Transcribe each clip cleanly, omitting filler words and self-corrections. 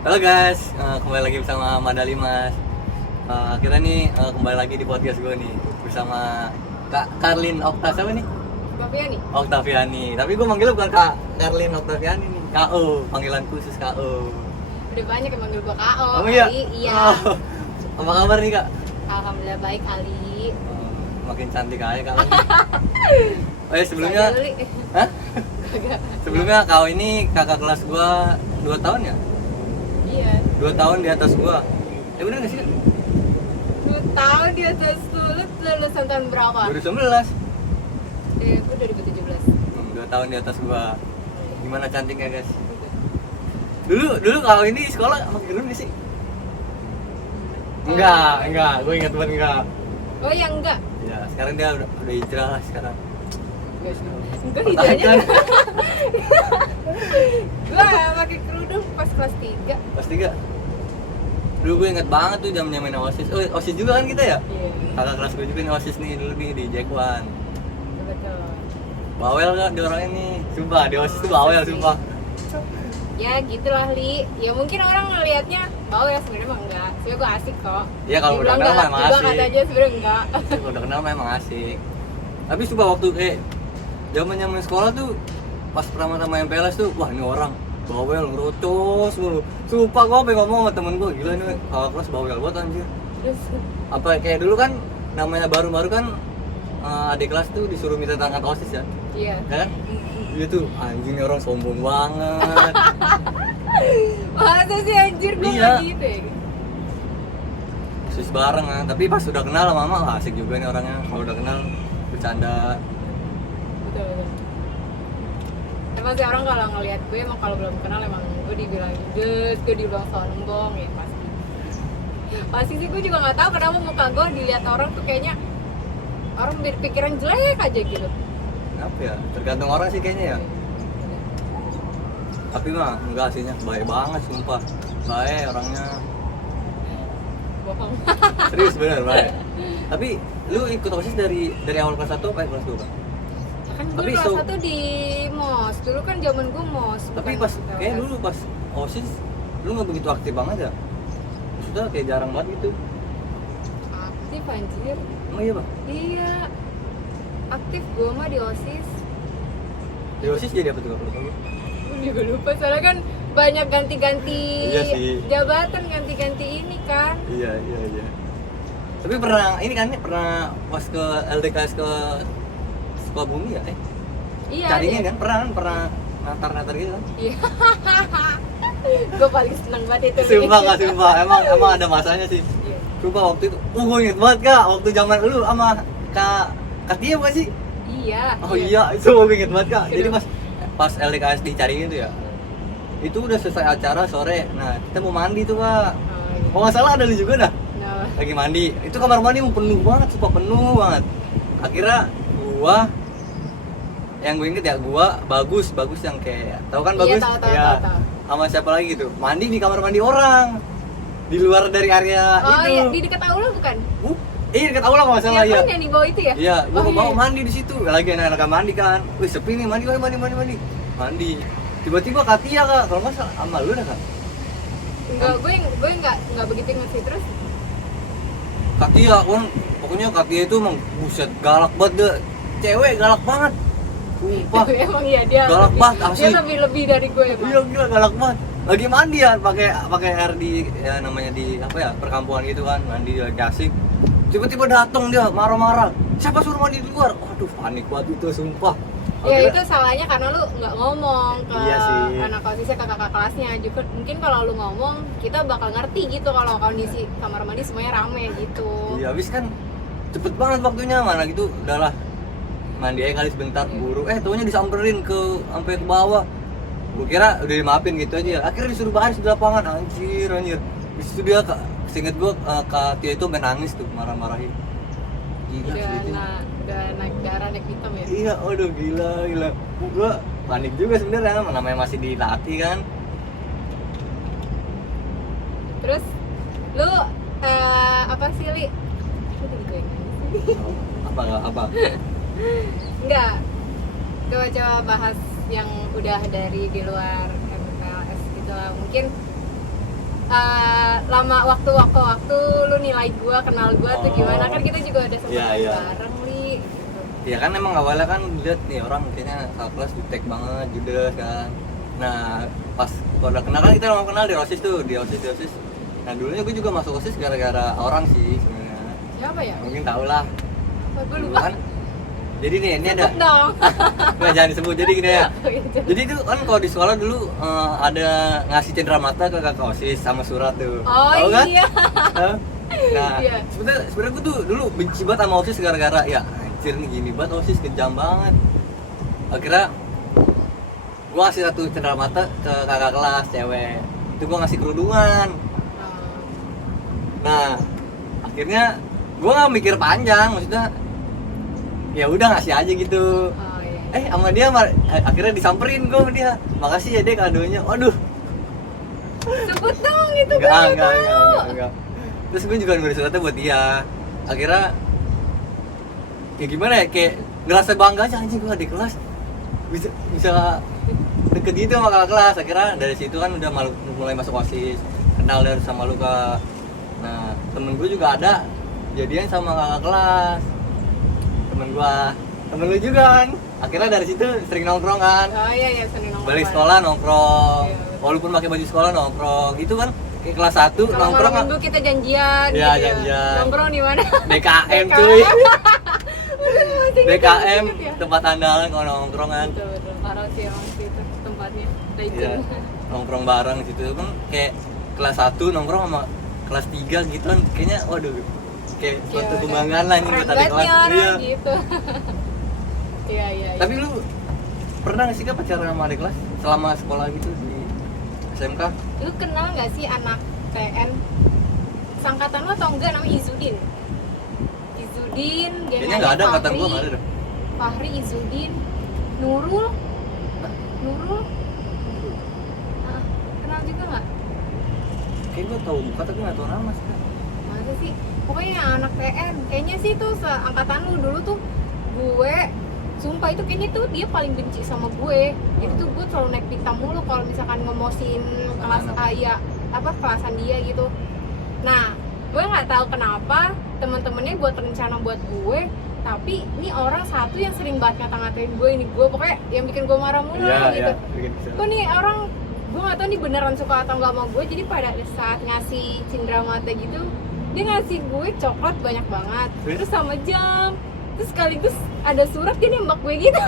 Halo guys, kembali lagi bersama Madali Mas. Akhirnya nih kembali lagi di podcast gue nih bersama Kak Karlin Siapa nih? Oktaviani. Oktaviani. Tapi gue manggilnya bukan Kak Karlin Oktaviani nih, KO, panggilan khusus KO. Udah banyak yang manggil gua KO. Oh iya? Ali, iya. Oh, apa kabar nih Kak? Alhamdulillah baik Ali. Makin cantik aja Kak. Oh ya sebelumnya, Soalnya, Li. hah? Kagak. Sebelumnya KO ini kakak kelas gue 2 tahun ya? Iya. 2 tahun di atas gue. Ya bener gak sih Kak? 2 tahun di atas tuh. Lu lulusan tahun berapa? 2019. Gua 2017. 2 tahun di atas gua. Gimana cantiknya guys? Dulu kalau ini di sekolah sama gerun gak sih? Enggak, gue ingat banget enggak. Oh ya enggak. Ya, sekarang dia udah hijrah lah sekarang. Enggak hijaunya. Gua pakai kerudung pas kelas 3. Pas 3. Dulu gue inget banget tuh jam main OSIS. Oh, OSIS juga kan kita ya? Iya. Kakak kelas gue juga nih OSIS nih dulu nih di Jack One. Betul. Bawel kan dia orangnya nih. Sumpah, di OSIS tuh bawel sumpah. Ya gitulah Li. Ya mungkin orang ngelihatnya bawel sebenarnya mah enggak. Sebenarnya gua asik kok. Iya kalau udah Dibilang kenal enggak, memang dibilang asik. katanya sebenarnya enggak. Kalau udah kenal memang asik. Tapi sumpah waktu zaman sekolah tuh pas pertama-tama MPLS tuh, wah ini orang bawel ngerocos mulu. Sumpah gue pengen ngomong sama temen gue, gila ini kakak kelas bawel banget anjir. Terus Apa kayak dulu kan namanya baru-baru kan adik kelas tuh disuruh minta tangan OSIS ya. iya. Ya kan? Dia tuh anjing ini orang sombong banget. Masa sih anjir gue Iya. nggak gitu ya? OSIS bareng kan, tapi pas udah kenal lama-lama asik juga nih orangnya. Kalau udah kenal bercanda. Betul. Emang sih orang kalau ngelihat gue emang kalau belum kenal emang gue dibilang judes, gue dibilang sombong ya pasti. Pasti sih gue juga nggak tahu kenapa muka gue dilihat orang tuh kayaknya orang berpikiran jelek aja gitu. Apa ya? Tergantung orang sih kayaknya ya. Tapi mah enggak aslinya baik banget sumpah. Baik orangnya. Bohong. Serius bener baik. Tapi lu ikut OSIS dari awal kelas 1 apa kelas 2 kan? Kan gue Tapi kelas 1 di MOS. Dulu kan zaman gue MOS. Tapi bukan pas PLS. kayak dulu pas OSIS lu nggak begitu aktif banget ya? Maksudnya kayak jarang banget gitu. aktif anjir. Emang iya, Bang? Iya. Aktif gue mah di OSIS. Di OSIS jadi apa tuh kalau tahu? Gue juga lupa soalnya kan banyak ganti-ganti Iya sih. jabatan, ganti-ganti ini kan. Iya. Tapi pernah ini kan pernah pas ke LDKS ke Sukabumi ya? Iya. Carinya ada. kan pernah natar gitu kan? Iya. Gue paling seneng banget itu. Sumpah kak, sumpah. Emang ada masanya sih. Iya. Sumpah waktu itu, gue inget banget kak, waktu zaman lu sama Kak Tia bukan sih? Iya. Oh iya, itu gue inget banget kak. Jadi Kenapa? pas LDKS dicariin tuh ya, itu udah selesai acara sore. Nah kita mau mandi tuh kak. Oh, iya. Kalau nggak salah ada lu juga dah. Nah, Lagi mandi. Itu kamar mandi mau penuh banget, sumpah penuh banget. Akhirnya yang gue inget ya bagus yang kayak tahu kan Iya, bagus tahu, ya tahu. sama siapa lagi gitu mandi di kamar mandi orang di luar dari area oh itu. iya, di dekat aula bukan? Iya dekat aula kalau nggak salah Iya ya. kan yang di bawah itu ya? Iya, gua Oh, mau iya. mandi di situ. Lagi anak-anak mandi kan. Wih, sepi nih, mandi. Mandi. Tiba-tiba Katia kak, kalau nggak salah sama lu dah kak. Enggak, gue enggak begitu inget sih terus. Katia, kan pokoknya Katia itu emang buset galak banget deh. Cewek galak banget. Sumpah. Emang iya dia. Galak lebih- banget, asli. Dia lebih dari gue emang. Iya gila galak banget. Lagi mandi ya, pakai air di ya namanya di apa ya perkampungan gitu kan, mandi lagi asik. Tiba-tiba datang dia marah-marah. Siapa suruh mandi di luar? Waduh, panik banget itu sumpah. Ya Akhirnya- itu salahnya karena lu nggak ngomong ke Iya sih. anak OSISnya, ke kakak kelasnya juga. Mungkin kalau lu ngomong kita bakal ngerti gitu kalau kondisi kamar mandi semuanya rame gitu. Iya, habis kan cepet banget waktunya mana gitu, udahlah mandi aja kali sebentar buru. Taunya disamperin sampai ke bawah. Gue kira udah dimaafin gitu aja. Akhirnya disuruh baris di lapangan, anjir. Di situ dia seinget gue Kak Tia itu main nangis tuh, marah-marahin. Gila sih. Udah naik darah, naik hitam ya. Iya, aduh gila. Gue panik juga sebenarnya, namanya masih dilatih kan. Terus lu apa sih Li? Aduh, gue ingat. Apa? Enggak. Coba bahas yang udah dari di luar MPLS gitu lah. Mungkin lama waktu lu nilai gua, kenal gua tuh gimana, kan kita juga udah sempet Iya. bareng Li. Ya kan emang awalnya kan lihat nih orang kayaknya kakak kelas jutek banget, judes kan. Nah pas udah kenal kan kita mau kenal di OSIS tuh, di OSIS. Nah dulunya gue juga masuk OSIS gara-gara orang sih sebenarnya. Siapa ya? Mungkin tau lah. Apa gua Dulu lupa. kan. Jadi nih ini ada. Sebut dong. Nggak, jangan disebut. Jadi gini ya. Oh, iya. Jadi itu kan kalau di sekolah dulu ada ngasih cenderamata ke kakak OSIS sama surat tuh. Oh Tahu kan? iya. Nah, Iya. sebenarnya gue tuh dulu benci banget sama OSIS gara-gara ya anjir nih gini banget OSIS, kejam banget. Akhirnya gue ngasih satu cenderamata ke kakak kelas cewek. Itu gue ngasih kerudungan. Nah, akhirnya gue nggak mikir panjang, maksudnya ya udah ngasih aja gitu. Oh iya. Sama dia akhirnya disamperin gue sama dia. Makasih ya deh kadonya. Waduh. Sebut dong itu gua nggak tahu. Enggak. Terus gue juga nulis suratnya buat dia. Akhirnya ya gimana ya, kayak ngerasa bangga aja anjing gue di kelas bisa deket gitu sama kakak kelas. Akhirnya dari situ kan udah mulai masuk OSIS, kenal dari sama Luka. Nah temen gue juga ada jadian sama kakak kelas, temen lu juga kan. Akhirnya dari situ sering nongkrong kan, Oh iya sering nongkrong. balik sekolah nongkrong, Iya, betul. walaupun pakai baju sekolah nongkrong. Itu kan kayak kelas 1 Kalau nongkrong malam minggu kita janjian Iya, gitu janjian. Nongkrong di mana? DKM DKM. cuy. Masih ingat DKM ingat ya? tempat andalan kalau nongkrong kan. Betul. Parah sih emang sih itu tempatnya. Legend. Iya, nongkrong bareng situ kan kayak kelas 1 nongkrong sama kelas 3 gitu kan, kayaknya waduh kayak suatu Iya, kebanggaan lah ini keren buat adik banget kelas. nih orang Iya. gitu. Iya. Tapi lu pernah nggak sih Kak pacaran sama adik kelas selama sekolah gitu di SMK? Lu kenal nggak sih anak TN? Sangkatan lo atau enggak, namanya Izudin. Izudin, Kayaknya nggak ada angkatan gua, nggak ada deh. Fahri, Izudin, Nurul. Nurul. Ah, kenal juga nggak? Kayak gua tahu muka tapi nggak tahu nama sih Kak. Masa sih? Pokoknya anak TN. Kayaknya sih tuh seangkatan lu dulu tuh gue. Sumpah itu kayaknya tuh dia paling benci sama gue. Jadi tuh gue selalu naik pitam mulu kalau misalkan ngemosin kelas kelasan dia gitu. Nah, gue nggak tahu kenapa teman-temannya buat rencana buat gue, tapi ini orang satu yang sering banget ngata-ngatain gue ini, gue pokoknya yang bikin gue marah mulu gitu. bikin kesel. Kok nih orang, gue nggak tahu nih beneran suka atau nggak sama gue. Jadi pada saat ngasih cindramata gitu, dia ngasih gue coklat banyak banget, terus sama jam, terus sekaligus ada surat, dia nembak gue gitu.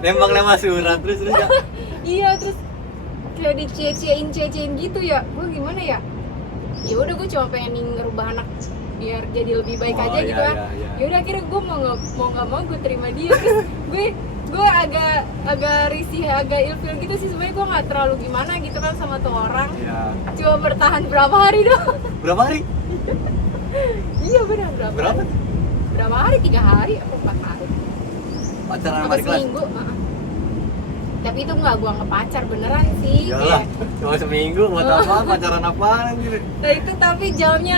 Nembak nama surat terus ya. Iya, terus kayak dicie-ciein gitu ya. Gue gimana ya? Ya udah, gue cuma pengen ngerubah anak biar jadi lebih baik aja gitu kan. Ya udah akhirnya gue mau nggak mau gue terima dia. Terus gue agak risih, agak ilfil gitu sih sebenarnya. Gue nggak terlalu gimana gitu kan sama tuh orang. Iya. Cuma bertahan berapa hari doang. Berapa hari? Iya benar, Berapa? Berapa hari? 3 hari atau 4 hari? Pacaran sama Atau adik kelas? seminggu, tapi itu nggak gue ngepacar beneran sih. Iyalah, Kayak- cuma seminggu buat apa? Pacaran apaan anjir? Nah itu tapi jamnya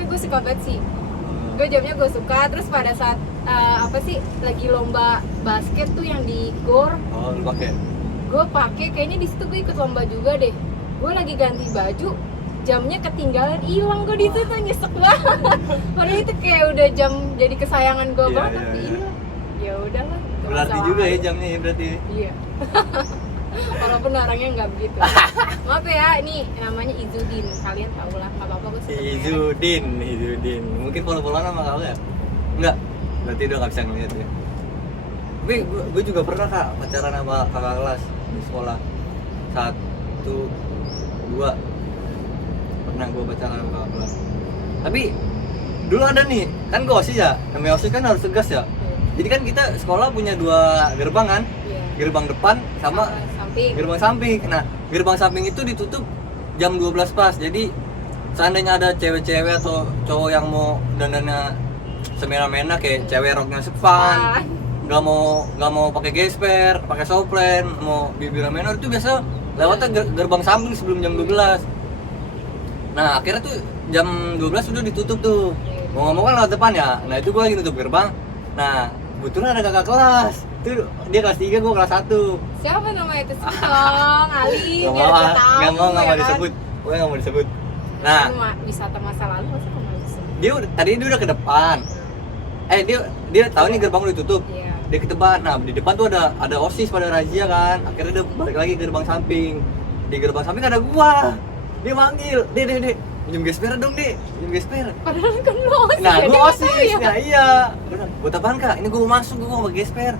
gue suka banget sih. Gue jamnya gue suka. Terus pada saat lagi lomba basket tuh yang di GOR, Oh, lu pakai. gue pakai. Kayaknya di situ gue ikut lomba juga deh. Gue lagi ganti baju, jamnya ketinggalan, hilang gue di situ, nyesek banget. Padahal itu kayak udah jam jadi kesayangan gue Iya, banget, iya, tapi iya. hilang. Ya udahlah. nggak Berarti masalah. juga ya jamnya ya berarti. Iya. Walaupun orangnya nggak begitu. Maaf ya, ini namanya Izudin. Kalian tahu lah, nggak apa-apa gue sebut merek. Izudin. Mungkin follow-followan sama kau ya? Enggak. Berarti udah nggak bisa ngeliat ya. Tapi gue juga pernah Kak pacaran sama kakak kelas di sekolah. 1, 2 pernah gue pacaran sama kakak kelas. Tapi dulu ada nih, kan gue OSIS ya. Namanya OSIS kan harus tegas ya. Jadi kan kita sekolah punya 2 gerbang kan? Iya. Gerbang depan sama Samping. gerbang samping. Nah, gerbang samping itu ditutup jam 12 pas. Jadi seandainya ada cewek-cewek atau cowok yang mau dandannya semena-mena kayak cewek roknya sepan, nggak mau pakai gesper, pakai soplen, mau bibir menor, itu biasa lewatnya gerbang samping sebelum jam 12. Nah, akhirnya tuh jam 12 udah ditutup tuh. Mau ngomong kan lewat depan ya. Nah, itu gue lagi nutup gerbang. Nah, kebetulan ada kakak kelas. Itu dia kelas 3, gue kelas 1. Siapa nama itu sih? Dong, Ali. Gak biar mau, gue tahu, gak mau ya kan? disebut. gue nggak mau disebut. Nah, wisata masa lalu masa kamu mau disebut? tadi dia udah ke depan. Dia tahu nih gerbang udah ditutup. Iya. Dia ke depan. Nah, di depan tuh ada OSIS pada razia kan. Akhirnya dia balik lagi ke gerbang samping. Di gerbang samping ada gua. Dia manggil, "Dek, pinjam gesper dong, Dek. Pinjam gesper." Padahal kan lo OSIS. Nah, ya, gua dia nggak OSIS. tahu ya. Nah, iya. Udah, buat apaan, Kak? Ini gua mau masuk, gua mau gesper.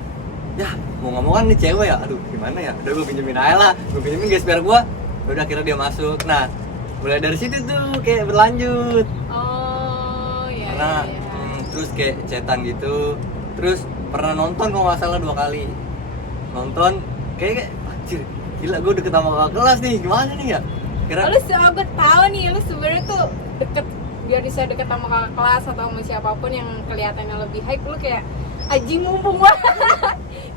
Ya, mau ngomong kan ini cewek ya. Aduh, gimana ya? Udah gua pinjemin aja lah. Gua pinjemin gesper gua. Udah akhirnya dia masuk. Nah, mulai dari situ tuh kayak berlanjut. Oh, iya. Karena Iya. terus kayak chatan gitu. Terus pernah nonton kalau nggak salah 2 kali. Nonton kayak anjir, gila gue deket sama kakak kelas nih, gimana nih ya? Lu sahabat tahu nih, lu sebenarnya tuh deket, biar bisa deket sama kakak kelas atau sama siapapun yang kelihatannya lebih hype, lu kayak aji mumpung banget.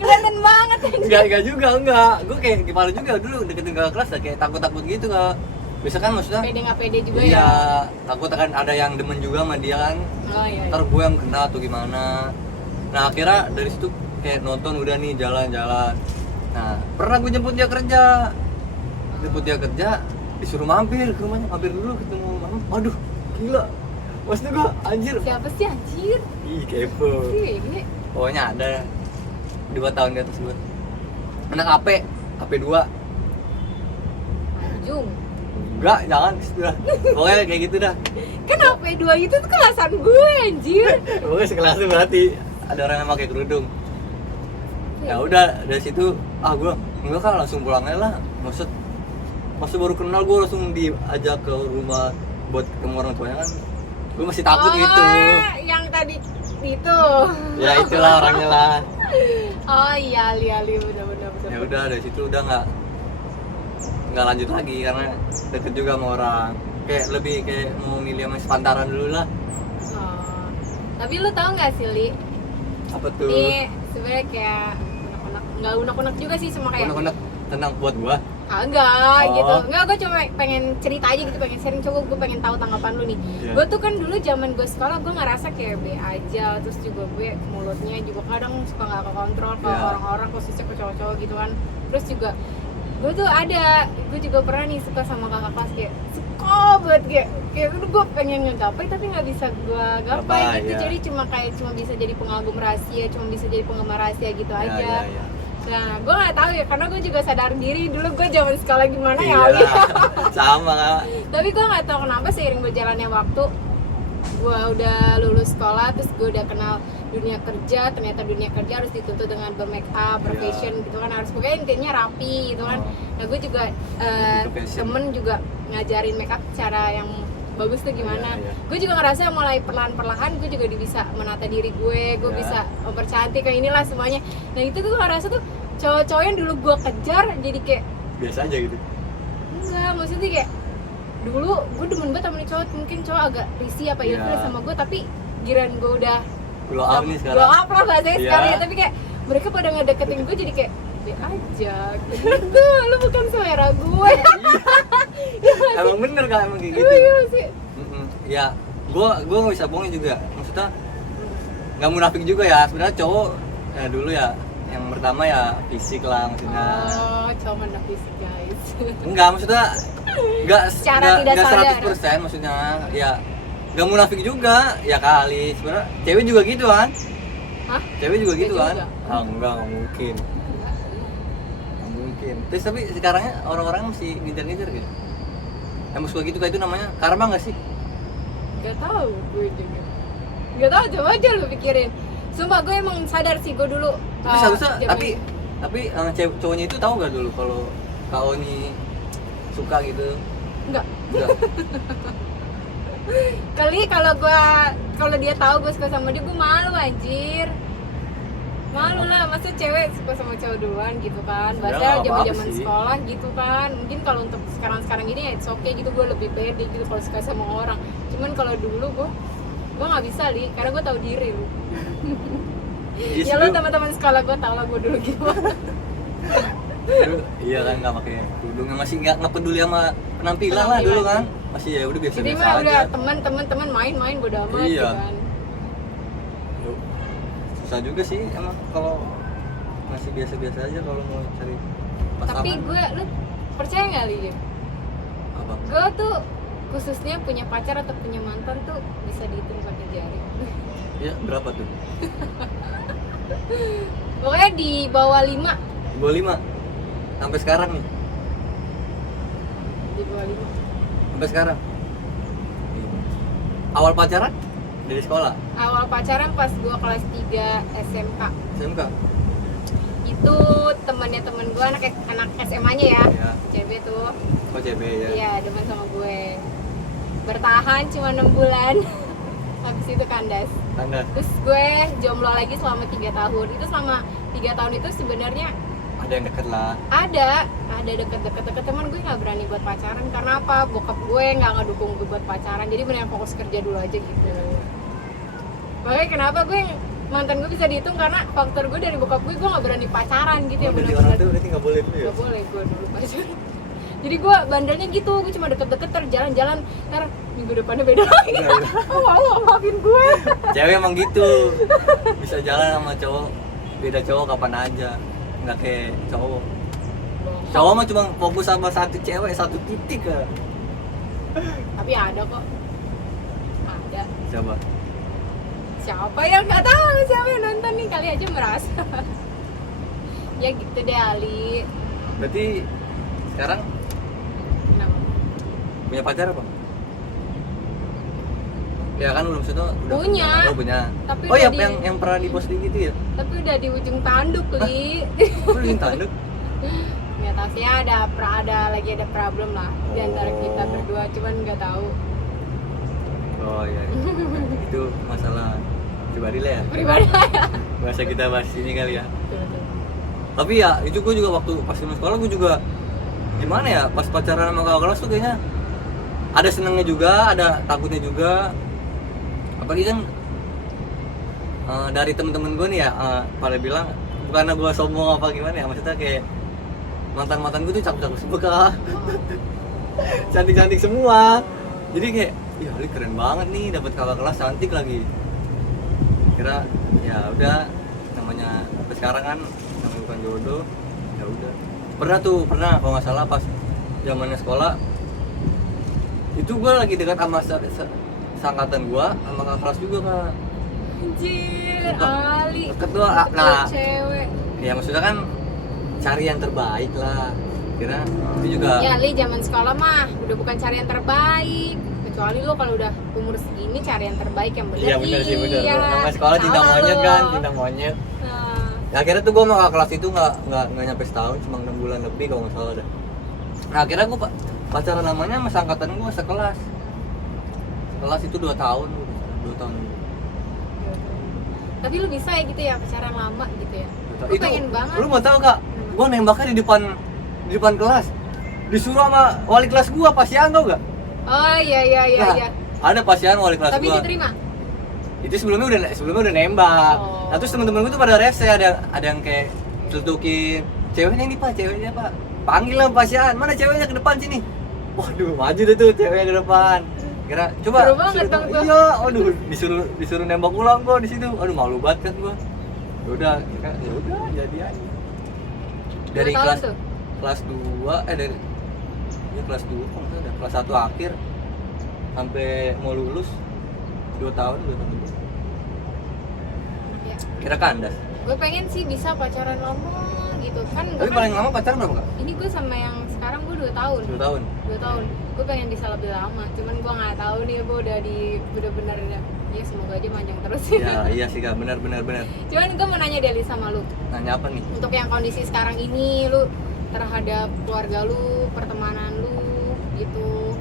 Kelihatan banget anjir. Enggak. Gue kayak gimana juga dulu deketin kakak kelas, kayak takut-takut gitu Kak. Bisa kan maksudnya? Pede nggak pede juga iya, ya. takut kan ada yang demen juga sama dia kan. Oh iya. Ntar gue yang kena atau gimana. Nah akhirnya dari situ kayak nonton udah nih jalan-jalan. Nah pernah gue jemput dia kerja, disuruh mampir ke rumahnya, mampir dulu ketemu mama. Waduh gila, maksudnya gue anjir. Siapa sih anjir? Ih kepo. Ini Pokoknya ada 2 tahun di atas gue. Anak AP 2. Anjung. Enggak, jangan sudah. Pokoknya kayak gitu dah. Kan HP2 itu tuh kelasan gue anjir. Pokoknya sekelas itu berarti ada orang yang pakai kerudung. Ya udah dari situ gue enggak kan langsung pulang aja lah. Maksud baru kenal gue langsung diajak ke rumah buat ketemu orang tuanya kan. Gue masih takut gitu. Yang tadi itu. Ya itulah orangnya lah. Oh iya, benar. Ya udah dari situ udah nggak lanjut lagi karena deket juga sama orang. Kayak lebih kayak mau milih sama sepantaran dulu lah. Oh. Tapi lu tahu nggak sih, Li? Apa tuh? Ini sebenarnya kayak unek-unek, nggak unek-unek juga sih, cuma kayak Unek-unek tenang buat gua. enggak Oh. gitu. Enggak, gue cuma pengen cerita aja gitu, pengen sharing. Coba gue pengen tahu tanggapan lu nih. Iya. Gue tuh kan dulu zaman gue sekolah, gue ngerasa kayak B aja. Terus juga gue mulutnya juga kadang suka nggak kekontrol ke Iya. orang-orang, khususnya ke cowok-cowok gitu kan. Terus juga gue tuh gue juga pernah nih suka sama kakak kelas, kayak suka banget, kayak gue pengen ngegapai tapi nggak bisa gue gapai Gapai, gitu. ya. Jadi cuma bisa jadi pengagum rahasia, cuma bisa jadi penggemar rahasia gitu aja. Ya. Nah, gue nggak tahu ya, karena gue juga sadar diri dulu gue zaman sekolah gimana ya. Iya, sama Kak. Tapi gue nggak tahu kenapa seiring berjalannya waktu, gue udah lulus sekolah, terus gue udah kenal dunia kerja. Ternyata dunia kerja harus dituntut dengan bermake up, berfashion gitu kan, harus pokoknya intinya rapi gitu kan. Nah, gue juga Lebih ke fashion. temen juga ngajarin make up cara yang bagus tuh gimana. Iya. Gue juga ngerasa mulai perlahan-perlahan gue juga bisa menata diri gue Iya. bisa mempercantik kayak inilah semuanya. Nah itu gue ngerasa tuh cowok-cowok yang dulu gue kejar jadi kayak Biasa aja gitu. enggak, maksudnya kayak dulu gue demen banget sama nih cowok, mungkin cowok agak risih apa Iya. ilfil sama gue, tapi giran gue udah Glow up nih sekarang. blow up lah bahasanya Iya. sekarang ya, tapi kayak mereka pada ngedeketin gue jadi kayak be aja gitu, lu bukan selera gue. Emang bener Kak, emang kayak gitu. Iya sih. Ya, gua nggak bisa bohongin juga. Maksudnya nggak munafik juga ya. Sebenarnya cowok ya dulu ya yang pertama ya fisik lah maksudnya. Oh, cowok mana fisik guys. Enggak, maksudnya Secara tidak sadar. 100% maksudnya. Ya nggak munafik juga ya kali. Sebenarnya cewek juga gitu kan. Hah? Cewek juga gitu Cewek kan. juga? Enggak mungkin. Nggak mungkin. Terus tapi sekarangnya orang-orang masih ngejar-ngejar gitu. Yang suka gitu kayak itu namanya karma nggak sih? Gak tahu gue juga. Gak tahu, coba aja lu pikirin. Sumpah gue emang sadar sih gue dulu. Tapi seharusnya tapi cowoknya itu tahu gak dulu kalau Kak Oni suka gitu? Enggak. Enggak. Kali kalau dia tahu gue suka sama dia, gue malu anjir. Malu lah, masa cewek suka sama cowok duluan gitu kan. Sebenarnya Bahasa nggak apa-apa zaman sih. sekolah gitu kan. Mungkin kalau untuk sekarang ini ya it's okay gitu, gue lebih pede gitu kalau suka sama orang. Cuman kalau dulu gue nggak bisa li, karena gue tahu diri lu. Ya lo teman-teman sekolah gue tau lah gue dulu gimana. Iya kan nggak pakai kerudung, masih nggak peduli sama penampilan lah dulu kan, masih ya udah Jadi biasa-biasa mah udah aja. teman-teman main bodo amat Iya. gitu kan. Susah juga sih emang kalau masih biasa-biasa aja kalau mau cari pasangan. Tapi lu percaya nggak li? Apa? Gue tuh khususnya punya pacar atau punya mantan tuh bisa dihitung pakai jari. Ya berapa tuh? Pokoknya di bawah 5. Gua 5 sampai sekarang nih. Di bawah 5. Sampai sekarang. Awal pacaran dari sekolah, Awal pacaran pas gue kelas 3 SMK. SMK. Itu temennya temen gue anak SMA-nya ya. Ya. Cewek tuh. Oh CB ya. Iya, demen sama gue. Bertahan cuma 6 bulan. Habis itu kandas. Tanda. Terus gue jomblo lagi selama 3 tahun. Itu selama 3 tahun itu sebenarnya Ada yang deket lah. ada deket teman gue nggak berani buat pacaran karena apa, bokap gue nggak ngedukung gue buat pacaran, jadi mending fokus kerja dulu aja gitu. Makanya kenapa gue mantan gue bisa dihitung karena faktor gue dari bokap gue nggak berani pacaran gitu ya, Jadi orang benar-benar tuh berarti nggak boleh dulu ya. nggak boleh gue dulu pacaran. Jadi gue bandelnya gitu, gue cuma deket-deket jalan-jalan, ntar minggu depannya beda lagi. Enggak, Oh wow, maafin gue. Cewek emang gitu. Bisa jalan sama cowok, beda cowok kapan aja. Nggak kayak cowok. Cowok mah cuma fokus sama satu cewek, satu titik ya. Tapi ada kok, ada. Siapa? Siapa yang nggak tahu, siapa yang nonton nih, kali aja merasa. Ya gitu deh Ali. Berarti sekarang Kenapa? punya pacar apa? Ya kan belum sudah udah Punya. Oh punya. Tapi Oh udah ya yang pernah di post gitu ya? Tapi udah di ujung tanduk Li. Lu di tanduk? Nggak tahu sih, lagi ada problem lah di antara kita Oh. berdua, cuman nggak tahu. Oh iya. Itu masalah pribadi lah ya. Pribadi lah ya. Bahasa kita bahas ini kali ya. Betul. Tapi ya itu gue juga waktu pas di sekolah gue juga gimana ya, pas pacaran sama kakak kelas tuh kayaknya ada senengnya juga, ada takutnya juga. Apalagi kan dari temen-temen gue nih ya, pada bilang bukannya gue sombong apa gimana ya, maksudnya kayak mantan gue tuh cakep-cakep semua kak. Cantik-cantik semua. Jadi kayak, ya ini keren banget nih dapat kakak kelas cantik lagi. Kira ya udah, namanya sampai sekarang kan namanya bukan jodoh, ya udah. Pernah kalau nggak salah pas zamannya sekolah itu gue lagi dekat sama seangkatan gue sama kakak kelas juga kak. Anjir, Sumpah. Ali. Deket tuh, nah Cewek. ya maksudnya kan cari yang terbaik lah. Kira itu juga Ya Ali, zaman sekolah mah udah bukan cari yang terbaik. Kecuali lo kalau udah umur segini cari yang terbaik yang bener. iya bener sih bener. Iya. Namanya sekolah cinta Salah monyet lo. kan, cinta monyet. Nah, Ya, akhirnya tuh gue sama kakak kelas itu nggak nyampe setahun, cuma 6 bulan lebih kalau nggak salah dah. Nah akhirnya gue pacaran namanya sama angkatan gue sekelas. Sekelas itu 2 tahun, 2 tahun. tapi lu bisa ya gitu ya pacaran lama gitu ya. Gue Itu pengen banget. lu mau tahu kak? Gue nembaknya di depan kelas. Disuruh sama wali kelas gue, pasian tau gak? Oh iya iya iya Nah, iya. ada pasian wali kelas Tapi gue. diterima. Itu sebelumnya udah nembak. Oh. Nah terus temen-temen gue tuh pada rese, ada yang kayak celutukin, ceweknya ini pak, ceweknya pak, panggil lah pasian, mana ceweknya ke depan sini. Waduh maju deh tuh ceweknya ke depan. Kira coba Seru banget suruh- dong tuh. iya, aduh disuruh nembak ulang gua di situ. Aduh malu banget kan gua. Ya udah jadi aja. Dari 2 tahun kelas tuh? kelas 2 dari ya kelas 2 kok nggak ada, kelas 1 akhir sampai mau lulus 2 tahun. Ya. Kira kandas. Gue pengen sih bisa pacaran lama gitu kan. Tapi paling lama pacaran berapa kak? Ini gue sama yang sekarang gue 2 tahun. 2 tahun. 2 tahun. Gue pengen bisa lebih lama. Cuman gue nggak tahu nih, gue udah bener ya, semoga aja panjang terus. Ya iya sih kak, benar. Cuman gue mau nanya Deli sama lu. Nanya apa nih? Untuk yang kondisi sekarang ini, lu terhadap keluarga lu, pertemanan lu gitu,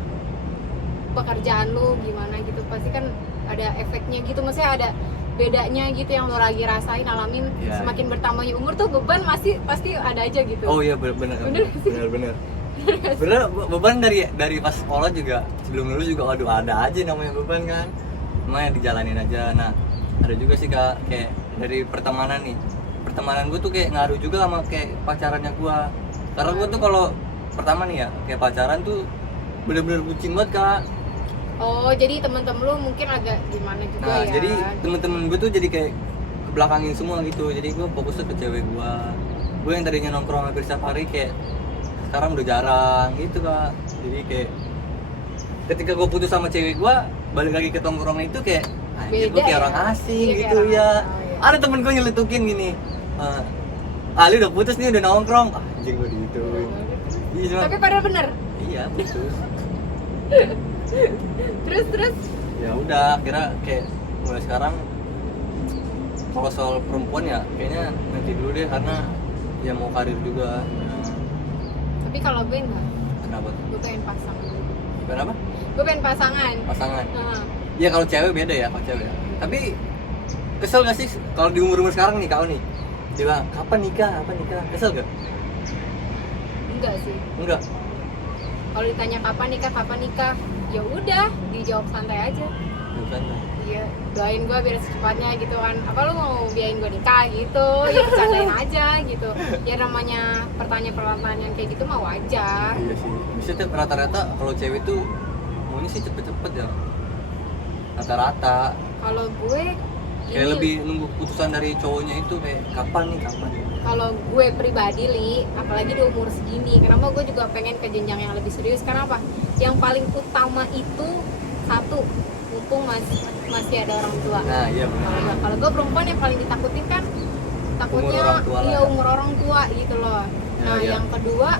pekerjaan lu gimana gitu, pasti kan ada efeknya gitu, maksudnya ada bedanya gitu yang lo lagi rasain, alamin. Ya, semakin bertambahnya umur tuh beban pasti ada aja gitu. Oh iya benar. Bener Benar. Beban dari pas sekolah juga, sebelum lulus juga waduh ada aja namanya beban kan. Namanya dijalanin aja. Nah, ada juga sih kak kayak dari pertemanan nih. Pertemanan gue tuh kayak ngaruh juga sama kayak pacarannya gue. Karena gue tuh kalau pertama nih ya, kayak pacaran tuh bener-bener bucin banget kak. Oh, jadi temen-temen lu mungkin agak gimana juga Nah, ya. jadi temen-temen gue tuh jadi kayak kebelakangin semua gitu. Jadi gue fokusnya ke cewek gue. Gue yang tadinya nongkrong hampir setiap hari kayak sekarang udah jarang gitu kak. Jadi kayak ketika gue putus sama cewek gue, balik lagi ke tongkrongan itu kayak anjir, gue Beda kayak ya? orang asing Iya, kayak gitu orang ya. asing. Oh, iya. Ada temen gue nyeletukin gini, Ali udah putus nih, udah nongkrong. Anjing gue digituin. Iya cuma, Tapi padahal bener. iya putus. Terus Ya udah, kira kayak mulai sekarang kalau soal perempuan ya kayaknya nanti dulu deh, karena ya mau karir juga. Nah, tapi kalau gue enggak, kenapa tuh? gue pengen pasangan. Kenapa? Gue pengen pasangan. Pasangan. Heeh. Iya kalau cewek beda ya, kalau cewek. Tapi kesel gak sih kalau di umur sekarang nih kau nih? Dia bilang, kapan nikah? Kapan nikah? Kesel gak? Enggak sih. Enggak. Kalau ditanya kapan nikah, ya udah dijawab santai aja. Bukan. Iya, doain gue biar secepatnya gitu kan. Apa lu mau biayain gue nikah gitu? Ya bercandain aja gitu. Ya namanya pertanyaan kayak gitu mah wajar. Iya sih. Biasanya rata-rata kalau cewek tuh maunya sih cepet-cepet ya. Rata-rata. Kalau gue Kayak ini, lebih nunggu keputusan dari cowoknya itu kayak kapan nih, kapan. kalau gue pribadi li, apalagi di umur segini, kenapa gue juga pengen ke jenjang yang lebih serius? Karena apa? Yang paling utama itu satu, mumpung masih ada orang tua. Nah iya benar. Nah, kalau gue perempuan yang paling ditakutin kan takutnya Umur orang tua lah iya ya. umur orang tua gitu loh. Nah iya. yang kedua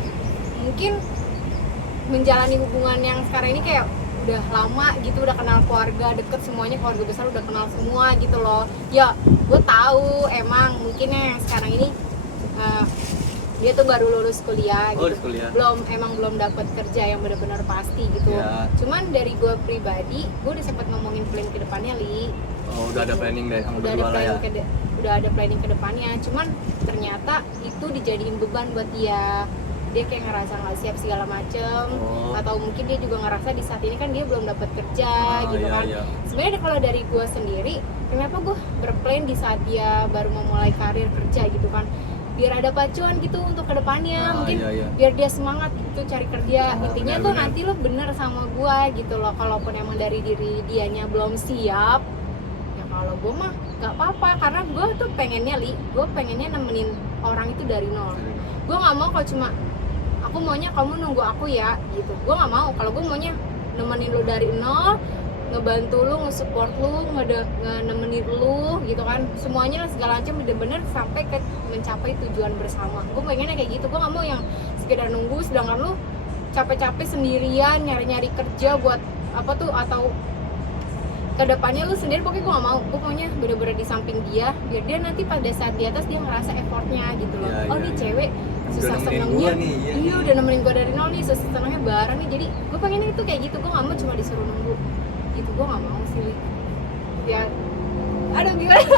mungkin menjalani hubungan yang sekarang ini kayak udah lama gitu, udah kenal keluarga deket, semuanya keluarga besar udah kenal semua gitu loh. Ya gue tahu emang mungkin yang sekarang ini dia tuh baru lulus kuliah Oh, gitu, lulus kuliah. belum dapat kerja yang benar-benar pasti gitu. Ya. Cuman dari gue pribadi, gue udah sempat ngomongin plan ke depannya li. Oh udah ada planning deh sama Udah ada berdua lah ya. planning udah ada planning ke depannya. Cuman ternyata itu dijadiin beban buat dia. Dia kayak ngerasa nggak siap segala macem. Oh. Atau mungkin dia juga ngerasa di saat ini kan dia belum dapat kerja gitu iya, kan. iya. Sebenarnya kalau dari gue sendiri, kenapa gue berplan di saat dia baru mau mulai karir kerja gitu kan, biar ada pacuan gitu untuk kedepannya. Mungkin iya. biar dia semangat gitu cari kerja. Intinya tuh benar. nanti lo bener sama gue gitu loh. Kalaupun emang dari diri dianya belum siap, ya kalau gue mah nggak apa-apa, karena gue tuh pengennya gue pengennya nemenin orang itu dari nol. Gue nggak mau kalau cuma aku maunya kamu nunggu aku ya gitu. Gue nggak mau. Kalau gue maunya nemenin lu dari nol, ngebantu lu, nge-support lu, nemenin lu gitu kan, semuanya segala macam bener-bener sampai ke mencapai tujuan bersama. Gue pengennya kayak gitu. Gue nggak mau yang sekedar nunggu sedangkan lu capek-capek sendirian nyari-nyari kerja buat apa tuh, atau kedepannya lu sendiri. Pokoknya gue nggak mau. Gue maunya bener-bener di samping dia, biar dia nanti pada saat di atas dia ngerasa effortnya gitu loh. Ya, Oh ya, nih ya. cewek susah Udah nemenin senengnya gua nih, iya iya nih. udah nemenin gue dari nol nih, susah senengnya bareng nih. Jadi gue pengennya itu kayak gitu. Gue nggak mau cuma disuruh nunggu gitu. Gue nggak mau sih ya. Aduh gimana.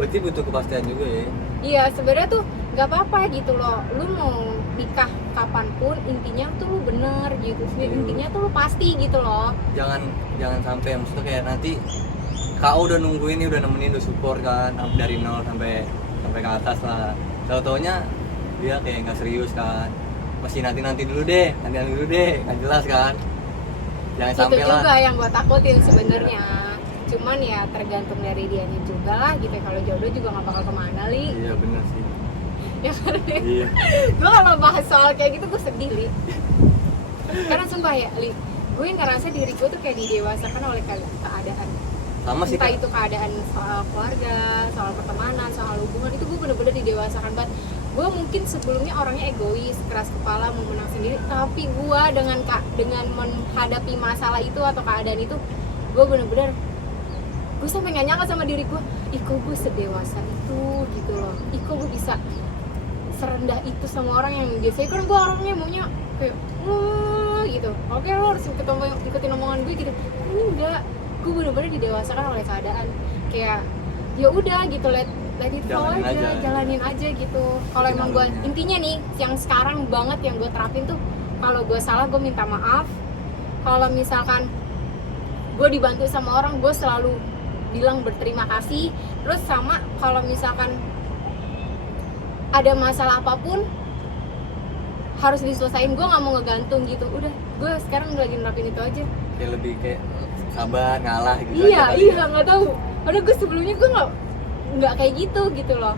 Berarti butuh kepastian juga ya. Iya sebenarnya tuh nggak apa-apa gitu loh. Lu mau nikah kapanpun, intinya tuh lu bener gitu. Intinya tuh lu pasti gitu loh. Jangan sampai maksudnya kayak nanti kau udah nungguin nih, udah nemenin, udah support kan dari nol sampai ke atas lah. Tahu-taunya dia kayak nggak serius kan, masih nanti dulu deh, nggak jelas kan. Jangan Itu sampai lah. juga yang gue takutin sebenarnya. Cuman ya tergantung dari dianya juga lah gitu. Kalau jodoh juga nggak bakal kemana li. Iya bener sih. Ya kan? Iya. Gue kalau bahas soal kayak gitu gue sedih li. Karena sumpah ya li, gue ngerasa diri gue tuh kayak didewasakan oleh keadaan. Sama sih Entah Kak. itu keadaan soal keluarga, soal pertemanan, soal hubungan, itu gue bener-bener didewasakan banget. Gue mungkin sebelumnya orangnya egois, keras kepala, mau menang sendiri, tapi gue dengan menghadapi masalah itu atau keadaan itu, gue bener-bener gue sampai nggak nyangka sama diri gue, ih kok gue sedewasa itu gitu loh, ih kok gue bisa serendah itu sama orang yang biasanya kan gue orangnya maunya kayak gitu, oke lo harus ikutin omongan gue gitu. Ini enggak, gue bener-bener didewasakan oleh keadaan. Kayak ya udah gitu, let it flow aja, jalanin aja gitu. Kalau emang gue intinya nih yang sekarang banget yang gue terapin tuh, kalau gue salah gue minta maaf. Kalau misalkan gue dibantu sama orang, gue selalu bilang berterima kasih. Terus sama kalau misalkan ada masalah apapun harus diselesain, gue nggak mau ngegantung gitu. Udah, gue sekarang lagi nerapin itu aja. Kayak lebih kayak sabar, ngalah gitu. Iya nggak tahu. Padahal gue sebelumnya gue nggak kayak gitu loh.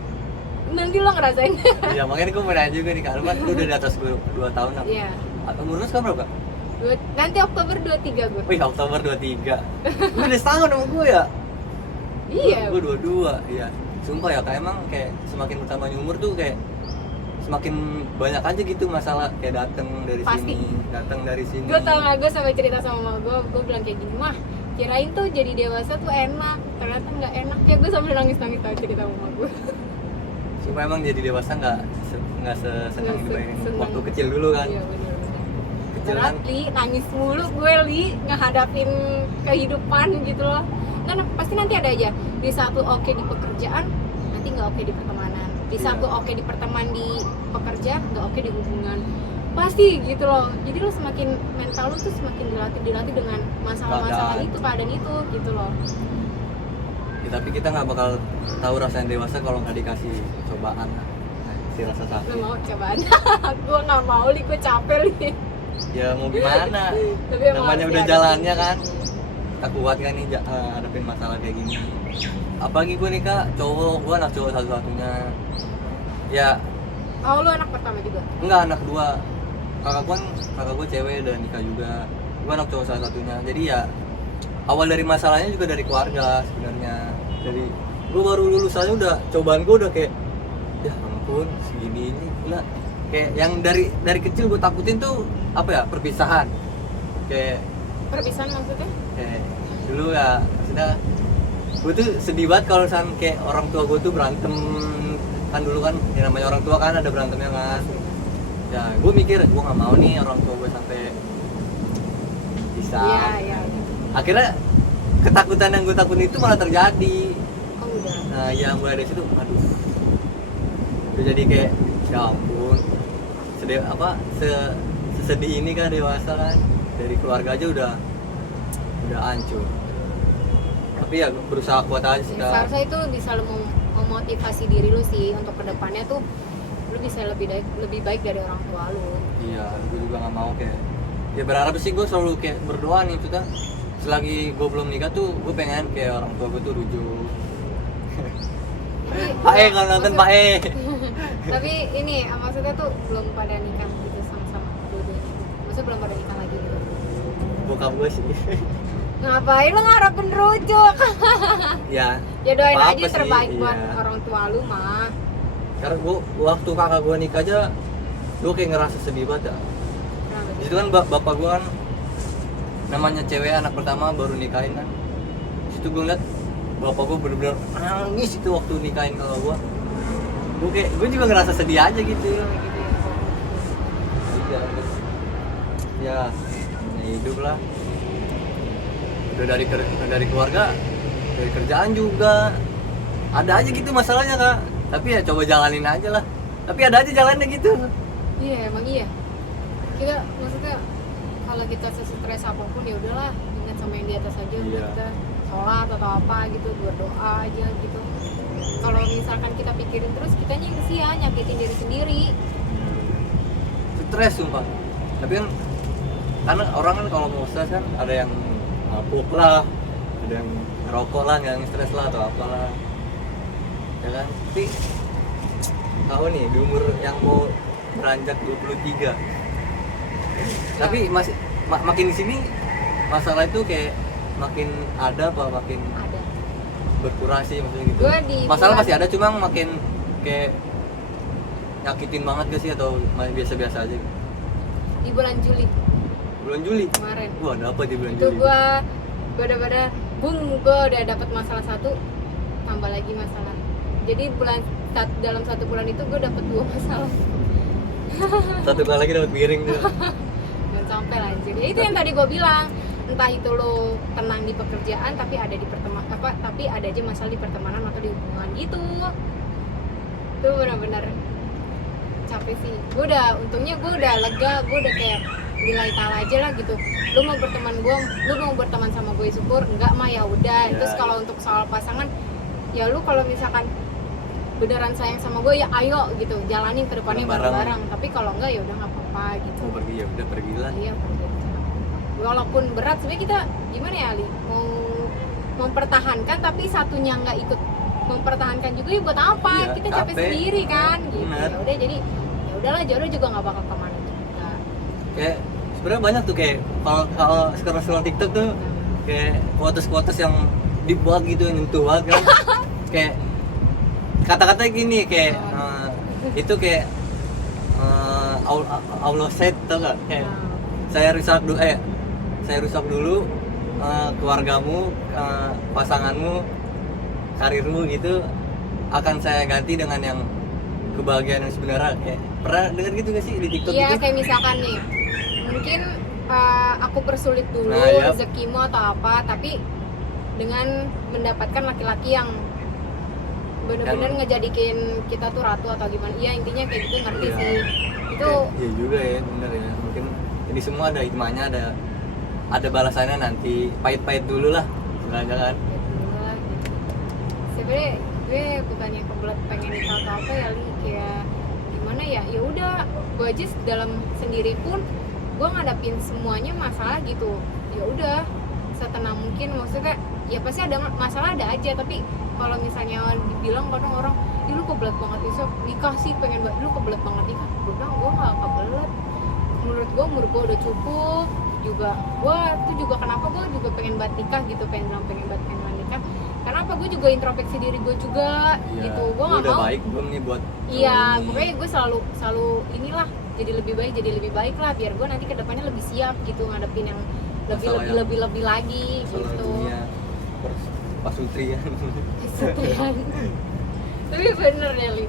Nanti lo ngerasain. Iya makanya gue mau nanya juga nih Kak, lu kan lu udah di atas gue 2 tahun lah. Iya. Umur lu sekarang berapa? Nanti Oktober 23 gue. Wih, Oktober 23. Lu udah setahun sama gue ya? Iya. Gue 22, iya. Sumpah ya, kayak emang kayak semakin bertambahnya umur tuh kayak semakin banyak aja gitu masalah, kayak datang dari Pasti. sini, datang dari sini. Gue tau gak, gue sampai cerita sama mama gue bilang kayak gini, mah kirain tuh jadi dewasa tuh enak, ternyata nggak enak ya. Gue sambil nangis tau cerita sama mama gue. Sumpah emang jadi dewasa nggak sesenang Nggak dibayangin senang. waktu kecil dulu kan. Iya bener-bener. Kecil Berat kan. Li, nangis mulu gue Li, ngehadapin kehidupan gitu loh. Dan pasti nanti ada aja, di satu oke di pekerjaan, nanti nggak oke di pertemanan. Di satu Iya. oke di pertemanan, di pekerja, nggak oke di hubungan. Pasti gitu loh. Jadi lo semakin mental lo tuh semakin dilatih dengan masalah-masalah Keadaan. itu, keadaan itu gitu loh. Ya, tapi kita nggak bakal tahu rasanya dewasa kalau nggak dikasih cobaan lah. Nah, si rasa Lo sakit. mau cobaan? Gue nggak mau Li, gue capek Li. Ya mau gimana? Tapi emang Namanya harus udah dihadapi. jalannya kan. Kita kuat kan nih hadapin masalah kayak gini. Apalagi gue nih kak, gue anak cowok satu-satunya. Ya Oh lo anak pertama juga? enggak, anak kedua. Kakak gue cewek dan nikah juga. Gue anak cowok satu-satunya. Jadi ya awal dari masalahnya juga dari keluarga sebenarnya. Dari gue baru lulus aja udah cobaan gue udah kayak ya ampun segini ini gila. Kayak yang dari kecil gue takutin tuh apa ya, perpisahan. Kayak Perpisahan maksudnya? dulu ya maksudnya gue tuh sedih banget kalau misalnya kayak orang tua gue tuh berantem kan. Dulu kan ya namanya orang tua kan ada berantemnya kan. Ya gue mikir gue nggak mau nih orang tua gue sampai bisa. Iya. Akhirnya ketakutan yang gue takutin itu malah terjadi. Oh udah. Nah ya mulai dari situ aduh udah jadi kayak ya ampun sedih sesedih ini kan dewasa kan, dari keluarga aja udah hancur. Tapi ya berusaha kuat aja sih kak. Seharusnya itu bisa lo memotivasi diri lu sih untuk kedepannya tuh lu bisa lebih baik dari orang tua lu. Iya, gue juga nggak mau kayak ya berharap sih. Gue selalu kayak berdoa nih tuh kan, selagi gue belum nikah tuh gue pengen kayak orang tua gue tuh rujuk. Pak E kalau nonton Pak E. Tapi ini maksudnya tuh belum pada nikah gitu sama-sama dua-duanya. Maksudnya belum pada nikah lagi gitu. Bokap gue sih. Ngapain lu ngarepin rujuk? Ya. Ya doain apa-apa aja sih, terbaik iya. buat orang tua lu mah. Karena gue waktu kakak gue nikah aja, gue kayak ngerasa sedih banget ya. Kenapa Di sih? situ kan bapak gue kan namanya cewek anak pertama baru nikahin kan. Di situ gue ngeliat bapak gue bener-bener nangis itu waktu nikahin kalau gue. Gue juga ngerasa sedih aja gitu. Iya, ya hidup lah. Udah dari keluarga, dari kerjaan juga ada aja gitu masalahnya kak. Tapi ya coba jalanin aja lah. Tapi ada aja jalannya gitu. Iya emang iya. Kita maksudnya kalau kita stres apapun ya udahlah ingat sama yang di atas aja. Udah Iya. kita sholat atau apa gitu, berdoa aja gitu. Kalau misalkan kita pikirin terus kitanya kesian, nyakitin diri sendiri. Stres sumpah. Tapi kan karena orang kan kalau mau stres kan ada yang mabuk lah, ada yang ngerokok lah, yang stres lah atau apalah. Ya kan? Tapi tahu nih di umur yang mau beranjak 23. Tapi masih makin di sini masalah itu kayak makin ada apa makin Ada. berkurang sih maksudnya gitu. Gua di Masalah bulan- masih ada cuma makin kayak nyakitin banget gak sih atau masih biasa-biasa aja? Di bulan Juli Bulan Juli. kemarin. Wah, ada apa di bulan Itu Juli? gua udah boom, gua udah dapat masalah satu, tambah lagi masalah. Jadi dalam satu bulan itu gua dapat 2 masalah. Satu kali lagi dapat piring tuh. Dan sampai lah anjir. Ya itu yang tadi gua bilang, entah itu lo tenang di pekerjaan tapi ada di tapi ada aja masalah di pertemanan atau di hubungan gitu. Itu benar-benar capek sih. Untungnya gue udah lega, gue udah kayak nilai ta'ala aja lah gitu. Lu mau berteman sama gue syukur, enggak mah ya udah. Ya. Terus kalau untuk soal pasangan, ya lu kalau misalkan beneran sayang sama gue ya ayo gitu, jalanin ke depannya Bareng-bareng. bareng-bareng. Tapi kalau enggak ya udah nggak apa-apa gitu. Mau pergi ya udah pergi lah. Iya, pergi aja. Walaupun berat sebenarnya kita gimana ya Ali, mau mempertahankan tapi satunya nggak ikut mempertahankan juga ya buat apa? Iya, Kita capek capek. sendiri kan gitu. Bener. Ya udah jadi ya udahlah, jodoh juga nggak bakal kemana juga. kayak sebenarnya banyak tuh kayak kalau scroll TikTok tuh kayak quotes yang deep banget gitu, nyentuh banget kan. Kayak kata-kata gini kayak itu kayak Allah said, tau gak? Kayak saya rusak dulu keluargamu, pasanganmu, karirmu gitu, akan saya ganti dengan yang kebahagiaan yang sebenarnya. Kayak pernah dengar gitu gak sih di TikTok iya, gitu? kayak misalkan nih mungkin aku persulit dulu Nah, iya. rezekimu atau apa, tapi dengan mendapatkan laki-laki yang bener-bener ngejadiin kita tuh ratu atau gimana. Iya, intinya kayak gitu, ngerti Iya. sih itu. Iya juga ya, bener ya. Mungkin ini semua ada hikmahnya, ada balasannya nanti. Pahit-pahit dulu lah, jangan-jangan. Sebenernya gue bukannya kebelet pengen nikah atau apa ya, Li, kayak gimana ya, ya udah gue aja dalam sendiri pun gue ngadapin semuanya masalah gitu. Ya udah setenang mungkin, maksudnya ya pasti ada masalah, ada aja, tapi kalau misalnya dibilang kadang orang, ih lu kebelet banget nikah sih, pengen banget lu kebelet banget nikah. Gue bilang gue gak kebelet, menurut gue umur gue udah cukup juga. Gue tuh juga kenapa gue juga pengen banget nikah gitu, pengen banget nikah, karena apa, gue juga introspeksi diri gue juga gitu. Gue Lu gak udah mau, baik belum nih buat iya ini? pokoknya gue selalu inilah, jadi lebih baik lah, biar gue nanti kedepannya lebih siap gitu ngadepin yang lebih lagi masalah gitu. dunia pasutrian. Kesetrian. Tapi bener ya, Li,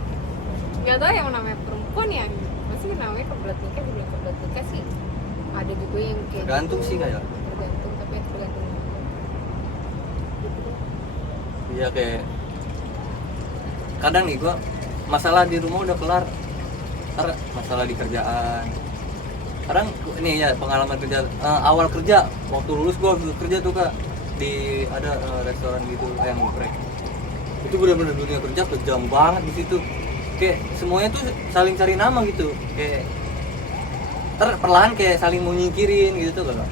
nggak tahu yang namanya perempuan ya, masih namanya kebelet nikah, dibilang kebelet nikah sih ada juga yang kayak Tergantung gitu. sih kayak. Tergantung, tapi tergantung gitu deh. Iya, kayak kadang nih gua masalah di rumah udah kelar, ntar masalah di kerjaan. Kadang ini ya pengalaman kerja, awal kerja waktu lulus gua kerja tuh Kak di ada restoran gitu yang geprek. Itu benar-benar dunia kerja kejam banget di situ. Kayak semuanya tuh saling cari nama gitu. Kayak perlahan kayak saling mau nyingkirin gitu tuh Kak.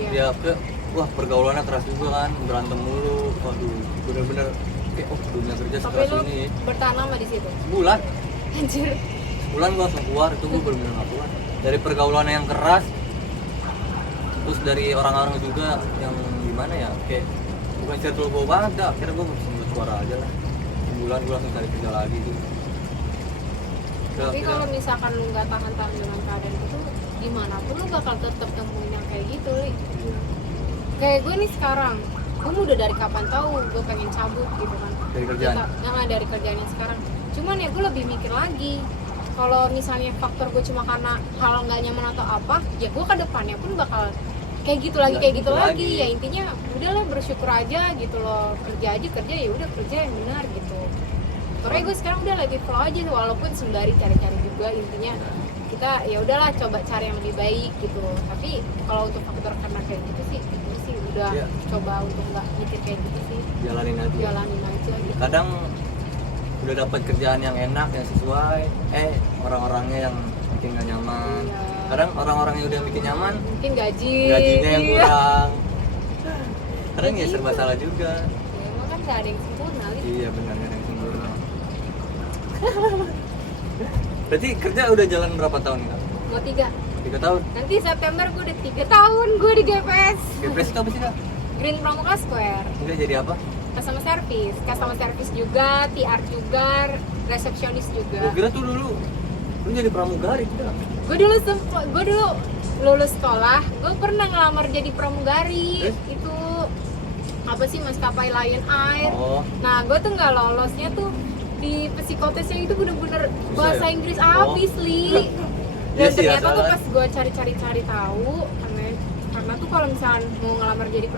Iya. Dia wah pergaulannya keras juga kan, berantem mulu. Waduh, bener-bener kayak dunia kerja Tapi sekeras lu ini. bertahan lama di situ. Sebulan Anjir. gua langsung keluar, itu gua bener-bener gak keluar. Dari pergaulan yang keras, terus dari orang-orang juga yang gimana ya, kayak bukan circle gua banget dah. Akhirnya gua mesti keluar aja lah. Sebulan gua langsung cari kerja lagi tuh. Tapi kalau misalkan lu nggak tahan dengan keadaan itu, gimana pun lu bakal tetap temuin yang kayak gitu, Li. Kayak gue nih sekarang, gue udah dari kapan tahu gue pengen cabut gitu kan. Dari kerjaan? Dari kerjaan yang sekarang. Cuman ya gue lebih mikir lagi, kalau misalnya faktor gue cuma karena hal nggak nyaman atau apa, ya gue ke depannya pun bakal kayak gitu lagi. Ya intinya udahlah, bersyukur aja gitu loh. Kerja ya udah, kerja yang benar gitu. Pokoknya gue sekarang udah lagi flow aja, walaupun sembari cari-cari juga, intinya kita ya udahlah coba cari yang lebih baik gitu. Tapi kalau untuk faktor karena kayak gitu sih, itu sih udah coba untuk nggak mikir kayak gitu sih. Jalanin aja Gitu. Kadang udah dapat kerjaan yang enak, yang sesuai, orang-orangnya yang bikin gak nyaman. Iya. Kadang orang-orangnya udah bikin nyaman, Mungkin gajinya yang iya. kurang. Kadang ya Gitu. serba salah juga. Ya emang kan gak ada yang sempurna, Li. Iya benar, gak ada yang sempurna. Berarti kerja udah jalan berapa tahun nih Kak? Mau 3. 3 tahun? Nanti September gue udah 3 tahun gue di GPS. GPS itu apa sih Kak? Green Pramuka Square. Enggak jadi apa? Customer service juga, TR juga, resepsionis juga. Gue kira tuh dulu lu jadi pramugari gitu. Gue dulu lulus sekolah, gue pernah ngelamar jadi pramugari. Itu apa sih, maskapai Lion Air. Oh. Nah, gue tuh nggak lolosnya tuh di psikotesnya itu bener-bener bahasa ya? Inggris abis, Li. Iya Dan sih, ternyata tuh salah. pas gue cari-cari tahu, karena tuh kalau misalnya mau ngelamar jadi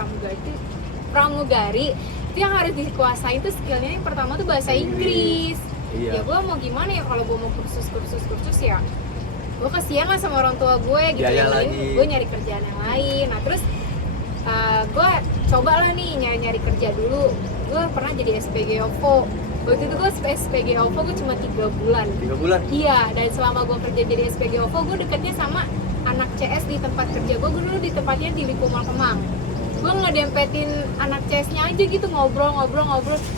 pramugari itu yang harus dikuasain tuh skillnya yang pertama tuh bahasa Inggris. Iya. Ya gue mau gimana ya, kalau gue mau kursus ya gue kasihan lah sama orang tua gue gitu. Biaya ya, lagi. gue nyari kerjaan yang lain. Nah terus gue coba lah nih nyari kerja dulu. Gue pernah jadi SPG OVO. Waktu itu gue SPG OVO gue cuma 3 bulan. 3 bulan? Iya, dan selama gue kerja jadi SPG OVO, gue deketnya sama anak CS di tempat kerja gue. Gue dulu di tempatnya di Lipo Mall Kemang. Gue ngedempetin anak CS-nya aja gitu, ngobrol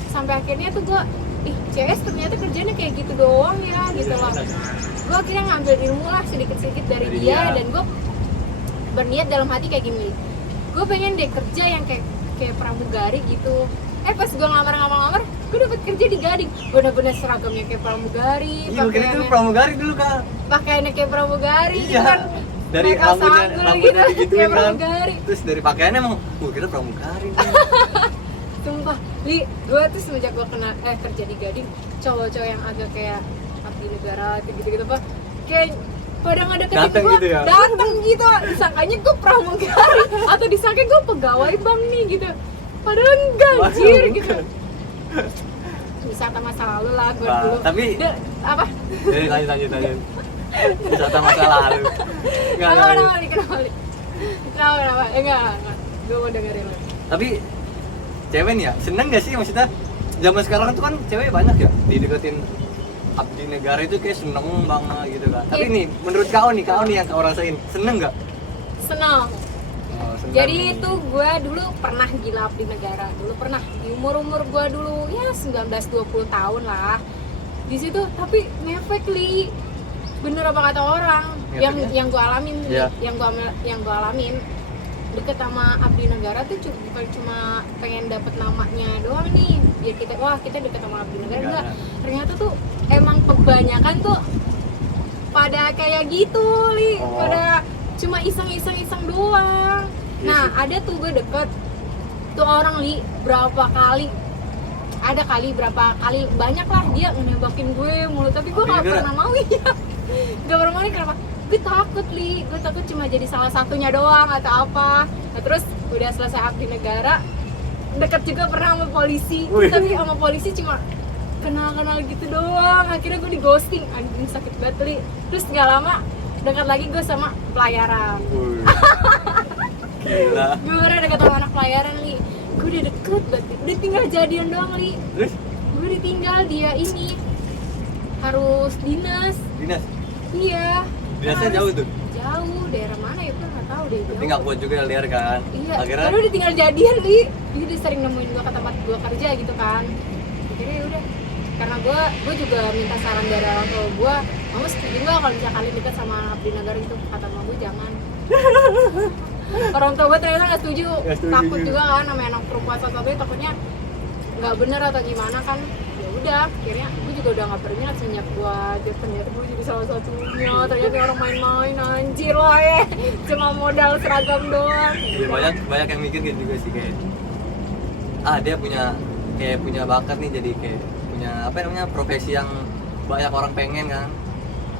sampai akhirnya tuh gue ih CS ternyata kerjanya kayak gitu doang ya gitu loh. Gue akhirnya ngambil ilmu lah sedikit-sedikit dari dia, dan gue berniat dalam hati kayak gini, gue pengen deh kerja yang kayak pramugari gitu. Pas gue ngelamar, gue dapet kerja di Gading, bener-bener seragamnya kayak pramugari. Iya, kira itu pramugari dulu kan. Pakaiannya kayak pramugari, Iya. kan Dari rambutnya digituin kayak kan. pramugari. Terus dari pakaiannya emang, gue kira pramugari. Sumpah, gue tuh semenjak gue kerja di Gading, cowok-cowok yang agak kayak abdi negara gitu-gitu pak, kayak pada ngedeketin Dateng gue, gitu ya? dateng gitu, disangkanya gue pramugari atau disangka gue pegawai bank nih gitu, padahal enggak anjir gitu. Wisata masa lalu lah gue dulu. Tapi apa? Lanjut. Wisata masa lalu. Kenapa? Enggak. Gue mau dengerin lo. Tapi cewek nih ya, seneng gak sih maksudnya zaman sekarang tuh kan cewek banyak ya dideketin abdi negara itu kayak seneng banget gitu kan. Tapi nih menurut kau nih yang kau rasain seneng gak? Seneng. Seneng. Jadi itu gue dulu pernah gila abdi negara, dulu pernah di umur gue dulu ya 19-20 tahun lah di situ, tapi ngefek li, bener apa kata orang Ngefek yang gue alamin, yeah. yang gue alamin deket sama abdi negara tuh bukan cuma pengen dapet namanya doang nih biar kita deket sama abdi negara, enggak, ternyata tuh emang kebanyakan tuh pada kayak gitu li, pada cuma iseng doang. Nah ada tuh gue deket tuh orang li, berapa kali banyak lah dia nembakin gue mulu, tapi gue gak pernah mau ya. Gak pernah mau nih, kenapa? Gue takut cuma jadi salah satunya doang atau apa. Nah terus udah selesai abdi negara, deket juga pernah sama polisi. Tapi sama polisi cuma kenal gitu doang, akhirnya gue di ghosting, anjing sakit banget li. Terus gak lama dekat lagi gue sama pelayaran. Gila. Gue udah deket sama anak pelayaran li, gue udah deket banget, udah tinggal jadian doang li. Terus? Gue ditinggal, dia ini harus dinas. Iya. Dinasnya jauh tuh? Jauh, daerah mana ya, gue nggak tahu deh. Tapi nggak kuat juga liar kan? Iya, akhirnya karena udah tinggal jadian li, dia sering nemuin gue ke tempat gue kerja gitu kan. Akhirnya ya udah, karena gue juga minta saran dari orang tua gue, mama setuju nggak kalau misalnya kalian dekat sama abdi negara gitu? Kata mama gue jangan. Orang tua gue ternyata nggak setuju, takut juga kan, namanya anak perempuan satu-satunya, takutnya nggak bener atau gimana kan. Ya udah, akhirnya gue juga udah nggak berminat sejak gue ternyata gue jadi salah satunya. Ternyata orang main-main anjir lah ya, cuma modal seragam doang. Ya, banyak yang mikir gitu juga sih, kayak dia punya bakat nih, jadi kayak punya profesi yang banyak orang pengen kan,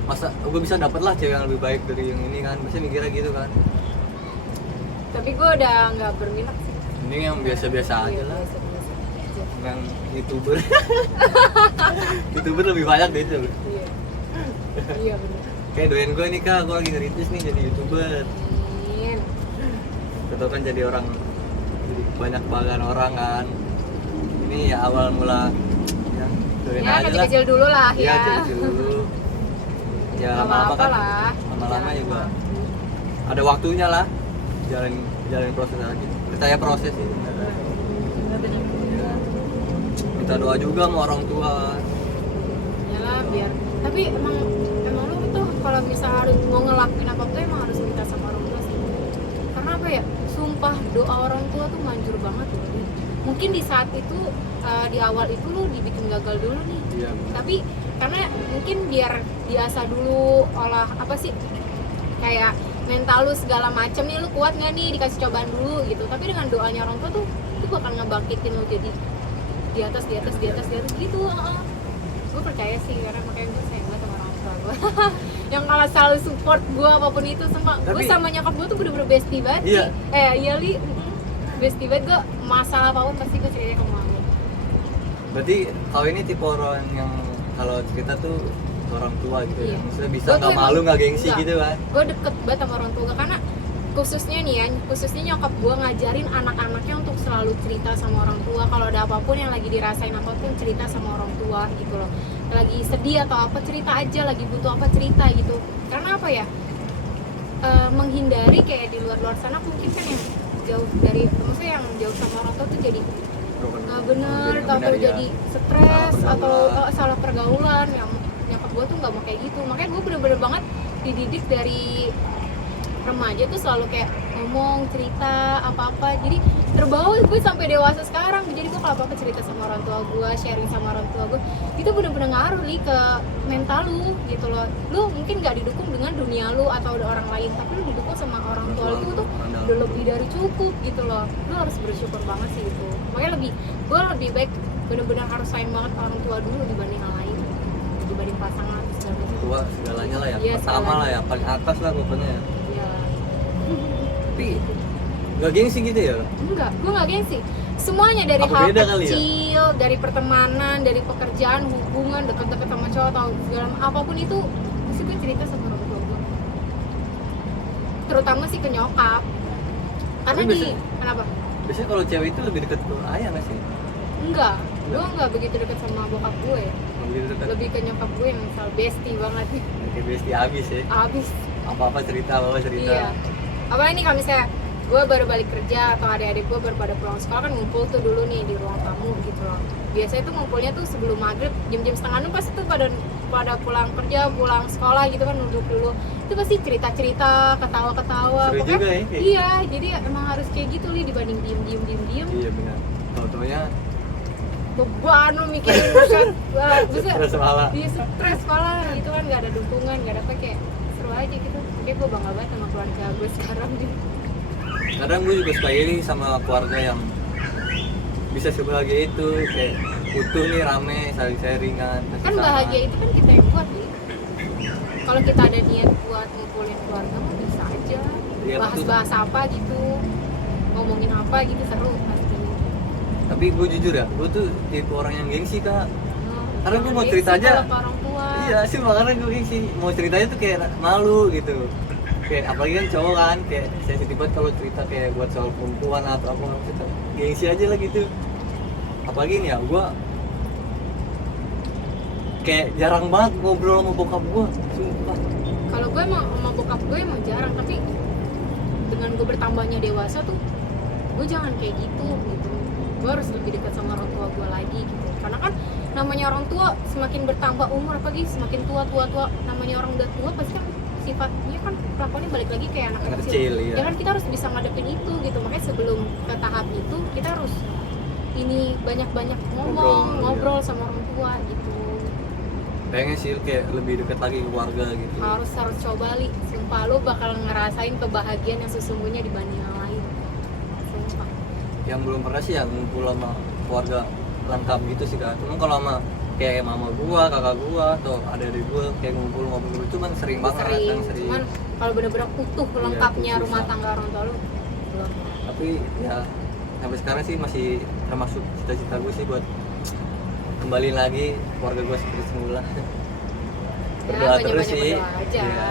masa gue bisa dapet lah cewek yang lebih baik dari yang ini kan, pasti mikirnya gitu kan. Tapi gue udah nggak berminat sih. Ini yang biasa-biasa aja lah, biasa-biasa aja. yang youtuber youtuber lebih banyak deh itu loh. Iya benar. Kayak doain gue nih kak, gue lagi ngerintis nih jadi youtuber. Amin. Betul kan, jadi banyak banggaan orang kan. Ini ya awal mula ya, doain Ya aja lah. kecil-kecil dulu lah Iya, ya. kecil dulu. Ya Nggak lama-lama apa-apa kan, lah. lama-lama Jalan juga waktu. ada waktunya lah. Jalanin proses aja. Percaya proses sih. Bener-bener. Ya. Minta doa juga sama orang tua. Yalah biar. Tapi emang lu tuh kalau misal harus mau ngelakuin apa-apa tuh emang harus minta sama orang tua sih. Karena apa ya? Sumpah doa orang tua tuh manjur banget loh. Mungkin di saat itu di awal itu lu dibikin gagal dulu nih. Iya. Tapi karena mungkin biar biasa dulu olah apa sih? Kayak mental lu segala macem nih, lu kuat nggak nih, dikasih cobaan dulu gitu. Tapi dengan doanya orang tua tuh itu bakal ngebangkitin lu jadi di atas gitu. Gue percaya sih, karena makanya gue sayang banget sama orang tua gue. Yang malah selalu support gue apapun itu. Gue sama nyokap gue tuh bener-bener bestie banget. Iya. Iya li, bestie banget. Gue masalah apapun pasti gue cerita ke mama. Berarti kau ini tipe orang yang kalau cerita tuh ke orang tua gitu ya. Iya. Maksudnya bisa Gua nggak tuh malu, emang- nggak gengsi enggak. gitu kan. Gue deket banget sama orang tua gue, karena khususnya nyokap gue ngajarin anak-anaknya untuk selalu cerita sama orang tua. Kalau ada apapun yang lagi dirasain apapun, cerita sama orang tua gitu loh. Lagi sedih atau apa, cerita aja, lagi butuh apa, cerita gitu. Karena apa ya, menghindari kayak di luar sana mungkin kan yang jauh dari, maksudnya yang jauh sama orang tua tuh jadi nggak bener, Nggak atau bener, ya. jadi stres Salah atau pergaulan. salah pergaulan. Yang nyokap gue tuh nggak mau kayak gitu, makanya gue bener-bener banget dididik dari remaja tuh selalu kayak ngomong, cerita apa-apa, jadi terbawa gue sampai dewasa sekarang. Jadi gue kalau apa-apa cerita sama orang tua gue, sharing sama orang tua gue, itu bener-bener ngaruh nih ke mental lu gitu loh. Lu mungkin nggak didukung dengan dunia lu atau orang lain, tapi lu didukung sama orang tua lu tuh udah lebih dari cukup gitu loh. Lu harus bersyukur banget sih itu. Makanya gue lebih baik bener-bener harus sayang banget orang tua dulu dibanding yang lain, dibanding pasangan segala macam. Tua segalanya lah ya, Iya, pertama segalanya. lah ya, paling atas lah pokoknya ya. Ya. Tapi nggak gengsi gitu ya? Enggak, gue nggak gengsi. Semuanya dari Apa hal beda kali ya? kecil, dari pertemanan, dari pekerjaan, hubungan, deket-deket sama cowok atau segala apapun itu, pasti gue cerita sama orang tua gue. Terutama sih ke nyokap. Karena Tapi di biasanya- kenapa? Biasanya kalau cewek itu lebih dekat ke ayah nggak sih? Enggak, gue nggak begitu deket sama bokap gue. Lebih dekat. Lebih ke nyokap gue yang misal bestie banget. Kayak bestie abis ya. Abis. Apa-apa cerita, apa-apa cerita. Iya. Apalagi nih kalau misalnya gue baru balik kerja atau adik-adik gue baru pada pulang sekolah kan ngumpul tuh dulu nih di ruang tamu gitu loh. Biasanya tuh ngumpulnya tuh sebelum maghrib, jam-jam setengah 6 pasti tuh pada pulang kerja, pulang sekolah gitu kan duduk dulu. Itu pasti cerita-cerita, ketawa-ketawa. Seru Pokoknya juga ya, kayak iya, jadi emang harus kayak gitu nih dibanding diem. Iya benar. Tau-taunya Beban lu mikirin buset, buset. terus malah. Iya stres sekolah gitu kan, nggak ada dukungan, nggak ada apa, kayak seru aja gitu. Kayak gue bangga banget sama keluarga gue sekarang gitu. Kadang gue juga suka iri sama keluarga yang bisa sebahagia itu, kayak utuh nih, rame, saling sharingan. kasih Kan saran. bahagia itu kan kita yang buat nih. Kalau kita ada niat buat ngumpulin keluarga mah bisa aja. Iya, Bahas-bahas apa gitu, ngomongin apa gitu seru pasti. Tapi gue jujur ya, gue tuh tipe orang yang gengsi kak. Karena gue mau Gengsi cerita aja. kalau ke orang tua. Iya sih, makanya gue gengsi. Mau ceritanya tuh kayak malu gitu. Kayak apalagi kan cowok kan, kayak sensitif banget kalau cerita kayak buat soal perempuan atau apa, kita gengsi aja lah gitu. Apalagi nih ya, gue kayak jarang banget ngobrol sama bokap gue, sumpah. Kalau gue emang sama bokap gue emang jarang, tapi dengan gue bertambahnya dewasa tuh gue jangan kayak gitu. Gue harus lebih dekat sama orang tua gue lagi gitu. Karena kan namanya orang tua semakin bertambah umur, apalagi semakin tua, namanya orang udah tua pasti kan sifatnya kan kelakuannya balik lagi kayak anak Anak kecil. kecil, iya. Ya kan kita harus bisa ngadepin itu gitu. Makanya sebelum ke tahap itu kita harus ini banyak-banyak ngobrol Iya. sama orang tua gitu. Pengen sih kayak lebih dekat lagi ke keluarga gitu. Harus coba li, sumpah lo bakal ngerasain kebahagiaan yang sesungguhnya dibanding yang lain. Sumpah. Yang belum pernah sih ya ngumpul sama keluarga lengkap gitu sih kak. Cuman kalau sama kayak mama gua, kakak gua, atau adik-adik gua kayak ngumpul-ngobrol cuman sering banget kan, sering. Cuman kalau bener-bener utuh lengkapnya itu rumah susah. tangga orang tua lu belum. Tapi ya sampai sekarang sih masih termasuk cita-cita gue sih buat kembali lagi keluarga gue seperti semula. Berdoa terus banyak-banyak sih. berdoa aja. Iya.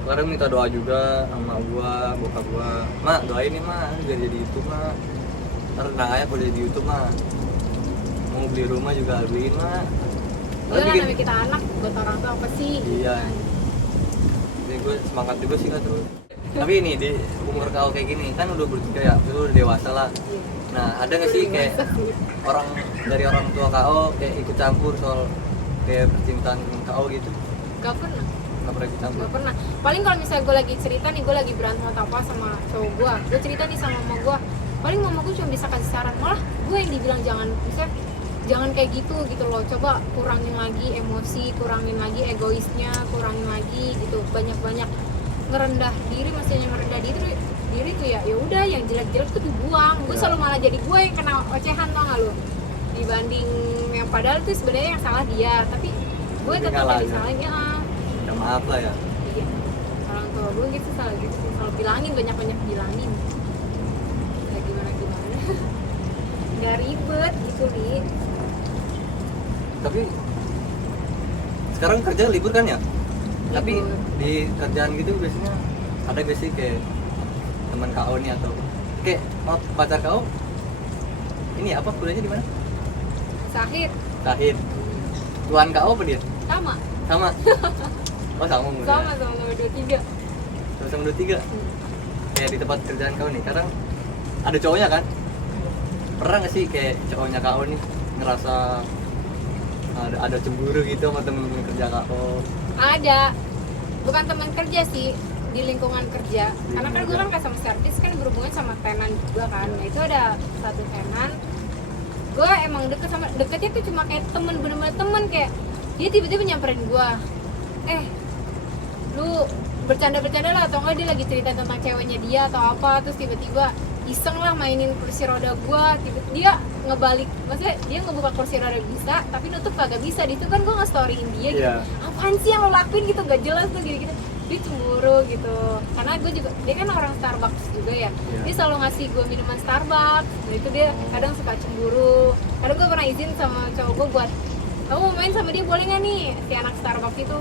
Sekarang minta doa juga sama gua, bokap gua. Mak, doain nih mak, biar jadi YouTube mak. Ntar tenang aja kalau jadi YouTube mak. Mau beli rumah juga beliin mak. Iya Tapi lah, namanya kita anak buat orang tua apa sih? Iya. Jadi gue semangat juga sih kak terus. Tapi ini di umur kau kayak gini kan udah bertiga ya, itu udah dewasa lah. Iya. Nah ada nggak sih kayak orang dari orang tua kau kayak ikut campur soal kayak percintaan kau gitu? Gak pernah. Nggak pernah ikut campur? Gak pernah. Paling kalau misalnya gue lagi cerita nih, gue lagi berantem atau apa sama cowok gue cerita nih sama mama gue, paling mama gue cuma bisa kasih saran, malah gue yang dibilang jangan kayak gitu loh, coba kurangin lagi emosi, kurangin lagi egoisnya, kurangin lagi gitu, banyak ngerendah diri. Maksudnya ngerendah diri tuh ya udah yang jelek-jelek tuh dibuang. Gue Ya. selalu malah jadi gue yang kena ocehan, tau gak lo, dibanding yang padahal tuh sebenarnya yang salah dia, tapi gue Lebih tetap ngalah jadi ya. salahnya. Ya maaf lah ya. Iya, orang tua gue gitu selalu bilangin, banyak bilangin ya gimana nggak ribet gitu li. Tapi sekarang kerja libur kan ya? Tapi Libur. di kerjaan gitu biasanya ada gak sih kayak teman kau nih atau kayak pacar kau ini apa kuliahnya di mana? Sahid Tahir. Tuan kau apa dia? sama Sama. Oh sama umurnya. sama nomor 23. Sama 23. Kayak di tempat kerjaan kau nih, sekarang ada cowoknya kan? pernah nggak sih kayak cowoknya KO nih ngerasa ada cemburu gitu sama temen-temen kerja KO? Ada, bukan teman kerja sih, di lingkungan kerja. Karena kan gue kerja. kan customer service kan berhubungan sama tenan juga kan. Nah itu ada satu tenan, gue emang deketnya tuh cuma kayak temen, bener-bener temen. Kayak dia tiba-tiba nyamperin gue, lu bercanda-bercanda lah, atau enggak dia lagi cerita tentang ceweknya dia atau apa, terus tiba-tiba iseng lah mainin kursi roda gua, dia ngebalik, maksudnya dia ngebuka kursi roda bisa tapi nutup kagak bisa. Di situ kan gua nge-storyin dia gitu, apaan sih yang lo lakuin gitu, gak jelas tuh gitu-gitu. Dia cemburu gitu, karena gue juga, dia kan orang Starbucks juga ya, dia selalu ngasih gue minuman Starbucks. Nah itu dia kadang suka cemburu. Kadang gue pernah izin sama cowok gue buat, kamu mau main sama dia boleh nggak nih, si anak Starbucks itu.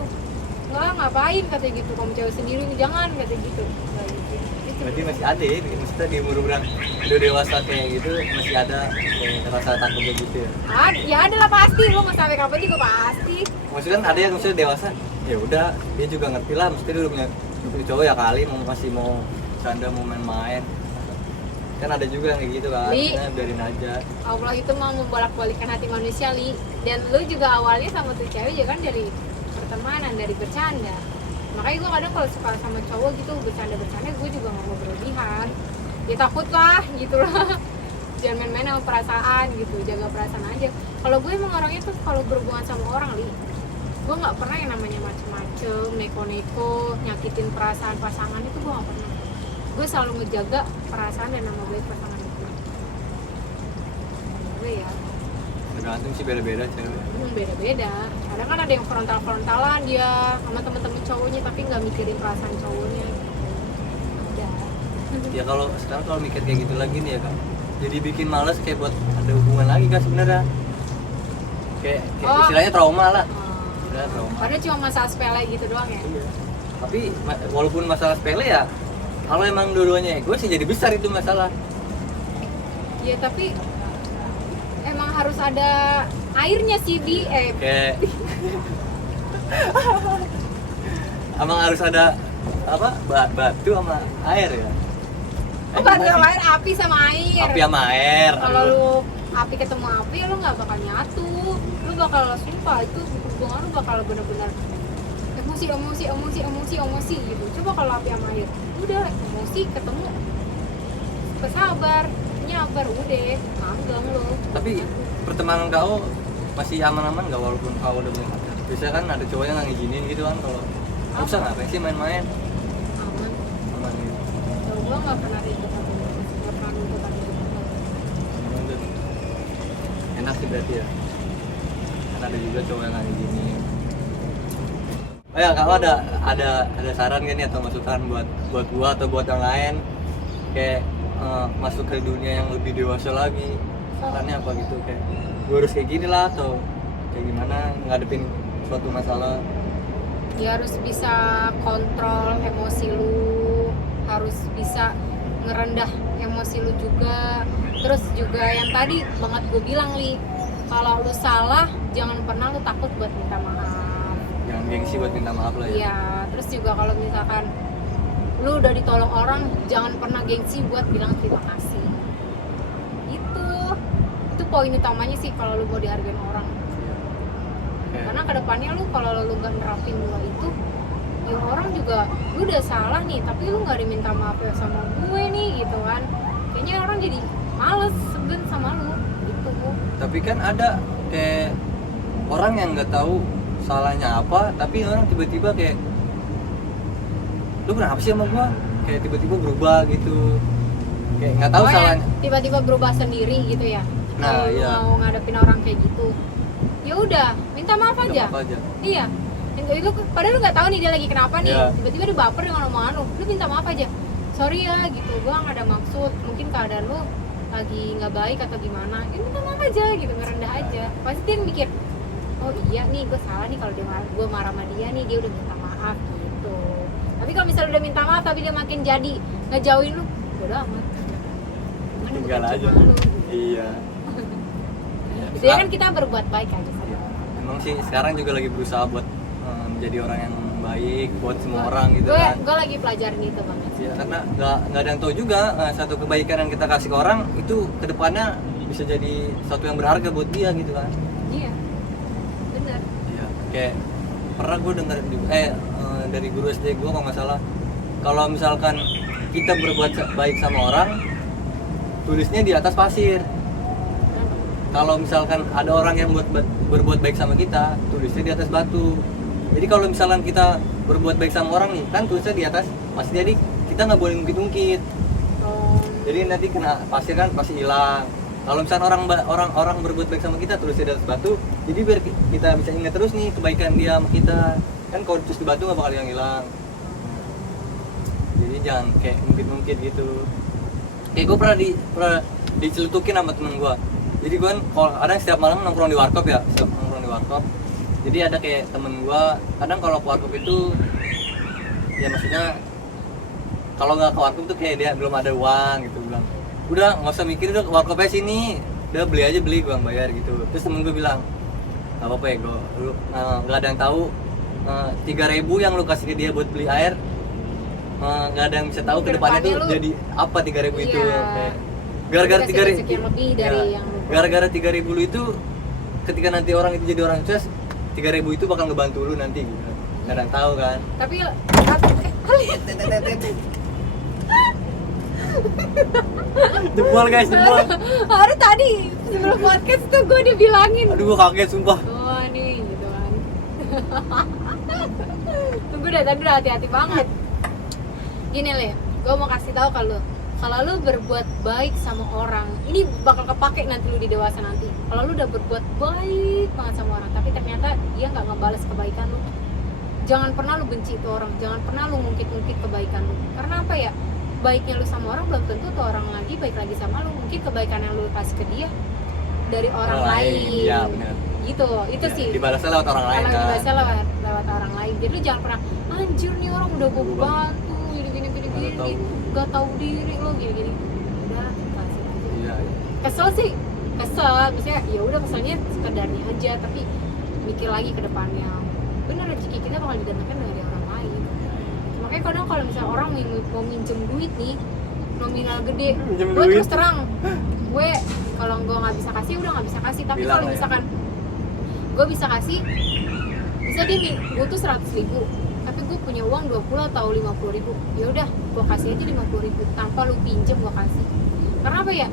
Nggak, ngapain katanya gitu, kamu cewek sendiri, jangan katanya gitu. Berarti masih ada ya, maksudnya di umur udah dewasa kayak gitu masih ada kayak rasa takutnya gitu ya? Ya ada lah pasti, lo mau sampai kapan juga pasti. Maksudnya kan ada yang maksudnya dewasa, ya udah dia juga ngerti lah, mesti dia udah punya cowok ya kali masih mau canda mau main-main. Kan ada juga yang kayak gitu kan, nah, biarin aja. Allah itu mau membolak-balikan hati manusia, Li. Dan lu juga awalnya sama tuh cewek juga kan dari pertemanan, dari bercanda. Makanya gue kadang kalau suka sama cowok gitu bercanda-bercanda, gue juga gak mau berlebihan. Ya takut lah gitu lah. Jangan main-main sama perasaan gitu, jaga perasaan aja. Kalau gue emang orangnya tuh kalau berhubungan sama orang, Li, gue gak pernah yang namanya macem-macem, neko-neko, nyakitin perasaan pasangan itu gue gak pernah. Gue selalu ngejaga perasaan dan nama baik pasangan itu. Gue ya Tergantung sih, beda-beda cewek. Beda-beda. Kadang kan ada yang frontal-frontalan dia sama temen-temen cowoknya tapi nggak mikirin perasaan cowoknya. Ya kalau sekarang kalau mikir kayak gitu lagi nih ya kan, jadi bikin males kayak buat ada hubungan lagi kan sebenarnya. Kayak istilahnya trauma lah. Trauma. Padahal cuma masalah sepele gitu doang ya. Iya. Tapi walaupun masalah sepele ya, kalau emang dua-duanya gue sih jadi besar itu masalah. Ya tapi emang harus ada airnya sih Bi. Kayak emang harus ada apa, batu sama air ya. Batu sama air, api sama air. Api sama air. Kalau lu api ketemu api, lu nggak bakal nyatu. Lu bakal sumpah itu hubungan lu bakal benar-benar emosi gitu. Coba kalau api sama air, udah emosi ketemu, bersabar, nyabar, udah manggang lo. Tapi pertemanan kau masih aman-aman nggak walaupun kau udah punya pacar? Biasanya kan ada cowok yang nggak ngizinin gitu kan, kalau kau bisa ngapain sih main-main? Aman. Aman gitu. Kalau gua nggak pernah ribut apa nggak pernah ribut apa. Enak sih berarti ya. Kan ada juga cowok yang nggak ngizinin. Oh ya, kau ada saran gak nih atau masukan buat gua atau buat yang lain kayak masuk ke dunia yang lebih dewasa lagi? Sarannya apa gitu, kayak gua harus kayak gini lah atau kayak gimana ngadepin suatu masalah? Ya harus bisa kontrol emosi lu, harus bisa ngerendah emosi lu juga. Terus juga yang tadi banget gue bilang, Li, kalau lu salah jangan pernah lu takut buat minta maaf. Jangan gengsi buat minta maaf lah ya. Iya, terus juga kalau misalkan lu udah ditolong orang, jangan pernah gengsi buat bilang terima kasih. Itu poin utamanya sih kalau lu mau dihargain orang. Okay. Karena kedepannya lu kalau lu nggak nerapin dua itu, ya orang juga lu udah salah nih, tapi lu nggak diminta maaf ya sama gue nih gitu kan. Kayaknya orang jadi males segen sama lu gitu. Tapi kan ada kayak orang yang nggak tahu salahnya apa, tapi orang tiba-tiba kayak, lu kenapa sih sama gua? Kayak tiba-tiba berubah gitu, kayak nggak tahu salahnya. Tiba-tiba berubah sendiri gitu ya. Nah, kalau iya. mau ngadepin orang kayak gitu, ya udah minta maaf aja. Minta maaf aja. Iya. Itu padahal lu nggak tahu nih dia lagi kenapa nih. Iya. Tiba-tiba dia baper dengan omongan lu minta maaf aja. Sorry ya gitu, gua nggak ada maksud. Mungkin keadaan lu lagi nggak baik atau gimana. Ya minta maaf aja gitu, ngerendah aja. Pasti dia mikir, oh iya nih gue salah nih kalau gue marah sama dia nih, dia udah minta maaf gitu. Tapi kalau misalnya udah minta maaf tapi dia makin jadi ngejauhin lu, bodo amat. Mana Tinggal bukan aja. cuma lu. Iya. Gitu ya kan, kita berbuat baik aja sama. Emang sih sekarang juga lagi berusaha buat menjadi orang yang baik buat semua orang gitu kan. Gue lagi pelajarin itu banget. Ya, karena nggak ada yang tahu juga satu kebaikan yang kita kasih ke orang itu kedepannya bisa jadi sesuatu yang berharga buat dia gitu kan. Iya, bener. Iya, kayak pernah gue dengar dari guru SD gue kalau nggak salah, kalau misalkan kita berbuat baik sama orang, tulisnya di atas pasir. Kalau misalkan ada orang yang berbuat baik sama kita, tulisnya di atas batu. Jadi kalau misalkan kita berbuat baik sama orang nih, kan tulisnya di atas pasir, jadi kita nggak boleh ngungkit-ngungkit. Jadi nanti kena pasir kan pasti hilang. Kalau misalkan orang berbuat baik sama kita, tulisnya di atas batu, jadi biar kita bisa ingat terus nih kebaikan dia sama kita. Kan kalau tulis di batu nggak bakal hilang. Jadi jangan kayak ngungkit-ngungkit gitu. Kayak gue pernah dicelutukin sama temen gue. Jadi gue kan kalau ada setiap malam nongkrong di warkop ya, jadi ada kayak temen gue, kadang kalau ke warkop itu ya maksudnya kalau nggak ke warkop tuh kayak dia belum ada uang gitu, bilang udah nggak usah mikir, udah ke warkopnya sini, udah beli gue yang bayar gitu. Terus temen gue bilang nggak apa-apa ya, gue lu nggak ada yang tahu 3.000 yang lu kasih ke dia buat beli air, nggak ada yang bisa tahu ke depannya tuh jadi apa 3.000 itu. Kayak gara-gara 3.000 lebih dari yang gara-gara 3.000 lu itu, ketika nanti orang itu jadi orang sukses, 3.000 itu bakal ngebantu lu nanti gitu. Nggak ada yang tahu kan. Tapi jempol guys, jempol. Hari tadi sebelum podcast tuh gue udah bilangin. Aduh gue kaget sumpah. Oh nih gitu kan. Tunggu deh, tadi udah hati-hati banget. Gini Le, gue mau kasih tahu kalau lu berbuat baik sama orang, ini bakal kepake nanti lu di dewasa nanti. Kalau lu udah berbuat baik banget sama orang, tapi ternyata dia nggak ngebales kebaikan lu, jangan pernah lu benci itu orang, jangan pernah lu ngungkit-ngungkit kebaikan lu. Karena apa ya? Baiknya lu sama orang belum tentu tuh orang lagi baik lagi sama lu. Mungkin kebaikan yang lu kasih ke dia dari orang lain. Iya benar. Gitu, itu Ya, sih. dibalasnya lewat orang lain kan. Dibalasnya lewat orang lain. Jadi lu jangan pernah anjir nih orang udah gue bantu gini, gak tahu diri lo gini. Udah kasih aja. Iya. Kesel sih, misalnya ya udah keselnya sekedarnya aja, tapi mikir lagi ke depannya. Bener, rezeki kita bakal didatangkan dari orang lain. Makanya kadang kalau misalnya orang mau minjem duit nih nominal gede, gue terus terang, gue kalau gue nggak bisa kasih udah nggak bisa kasih. Tapi kalau misalkan gue bisa kasih, bisa dia butuh 100.000, tapi gue punya uang 20 atau 50.000, ya udah gue kasih aja 50.000 tanpa lu pinjem, gue kasih. Karena apa ya,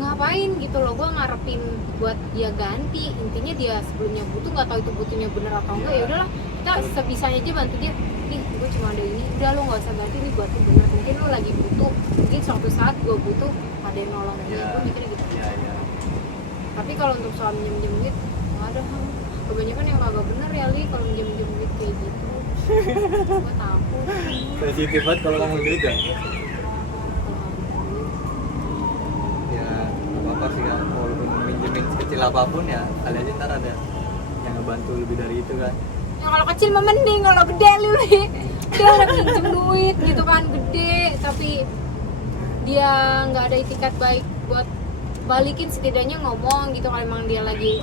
ngapain gitu loh, gue ngarepin buat dia ganti. Intinya dia sebelumnya butuh, nggak tahu itu butuhnya bener atau enggak, ya udahlah kita sebisanya aja bantu dia. Nih gue cuma ada ini, udah lo nggak usah ganti, nih buat lu bener. Mungkin lo lagi butuh, mungkin suatu saat gue butuh ada yang nolong dia, gue mikirnya gitu. Tapi kalau untuk soal minjem duit nggak ada, kebanyakan yang kagak bener ya Li kalau minjem duit kayak gitu. Gue takut. Sensitif banget kalau ngomong duit ya. Ya apa sih kan, walaupun minjemin sekecil apapun ya kali aja ntar ada yang ngebantu lebih dari itu kan. Ya kalau kecil mah mending, kalau gede Li dia udah minjem duit gitu kan gede, tapi dia nggak ada itikat baik buat balikin, setidaknya ngomong gitu kalau emang dia lagi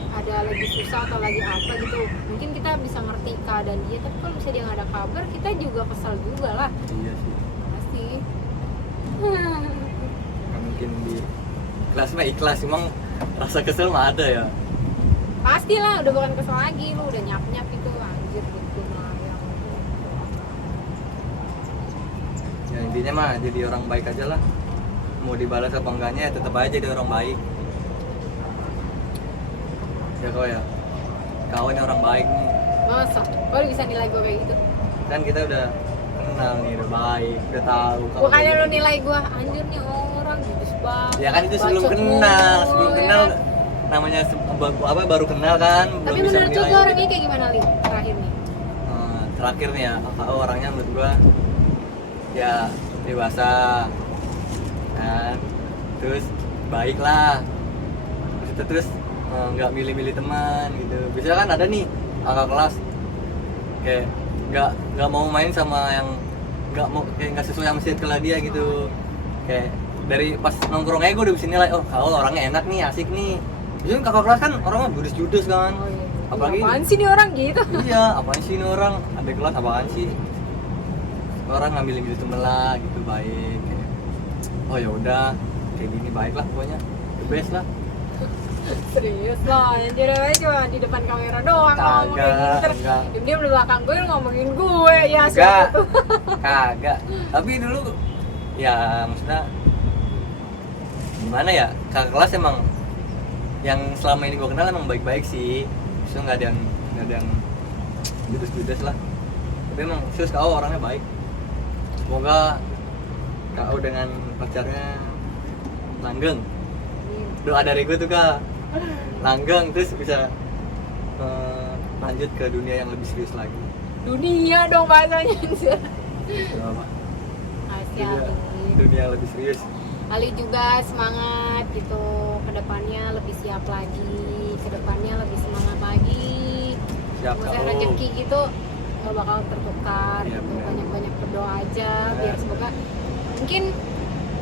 susah atau lagi apa gitu, mungkin kita bisa ngerti keadaan dia. Tapi kalau misalnya dia nggak ada kabar, kita juga kesal juga lah. Iya sih. Pasti. Nggak mungkin di kelas mah ikhlas, emang rasa kesel mah ada ya. Pastilah, udah bukan kesel lagi, lu udah nyap itu anjir gitu mah Ya intinya mah jadi orang baik aja lah. Mau dibalas apa enggaknya ya tetap aja jadi orang baik. Ya kau ya, kau ini orang baik nih. masa baru bisa nilai gue kayak gitu. Kan kita udah kenal nih, udah baik, udah tahu. Bukannya lu nilai gue anjir nih orang bagus banget. Ya kan itu sebelum bacot kenal, mulu, sebelum ya. kenal namanya baru kenal kan. Tapi belum bisa menurut lu menilai. orangnya kayak gimana Li terakhir nih? Terakhir nih ya, KO orangnya menurut gua ya dewasa kan, terus baik lah, terus nggak milih-milih teman gitu. Biasanya kan ada nih kakak kelas kayak nggak mau main sama yang nggak sesuai sama circle dia gitu. Kayak dari pas nongkrong aja gue udah bisa nilai, oh KO orangnya enak nih, asik nih. Biasanya kakak kelas kan orangnya judes kan. Oh, iya. Apalagi Apaan sih nih orang gitu? Iya, apaan sih ini orang? Ada kelas apaan sih? Orang ngambil temen lah gitu, baik. Kayak, oh ya udah, kayak gini baik lah pokoknya, the best lah. Serius loh, yang cewek cuma di depan kamera doang ngomong kayak gitu. Kagak, Terus enggak. dia di belakang gue ngomongin gue ya Enggak. siapa tuh. Kagak. Tapi dulu ya maksudnya gimana ya? Kakak kelas emang yang selama ini gue kenal emang baik-baik sih. Maksudnya nggak ada yang judes-judes lah. Tapi emang serius kau orangnya baik. Semoga kau dengan pacarnya langgeng. Doa dari gue tuh kak langgeng terus bisa lanjut ke dunia yang lebih serius lagi. Dunia dong bahasanya. Apa? Masih Dunia yang lebih serius. Ali juga semangat gitu, kedepannya lebih siap lagi, kedepannya lebih semangat lagi. Siap Maksudnya kau. rezeki gitu gak bakal tertukar Iya, gitu. benar. Banyak-banyak berdoa aja Benar. biar semoga mungkin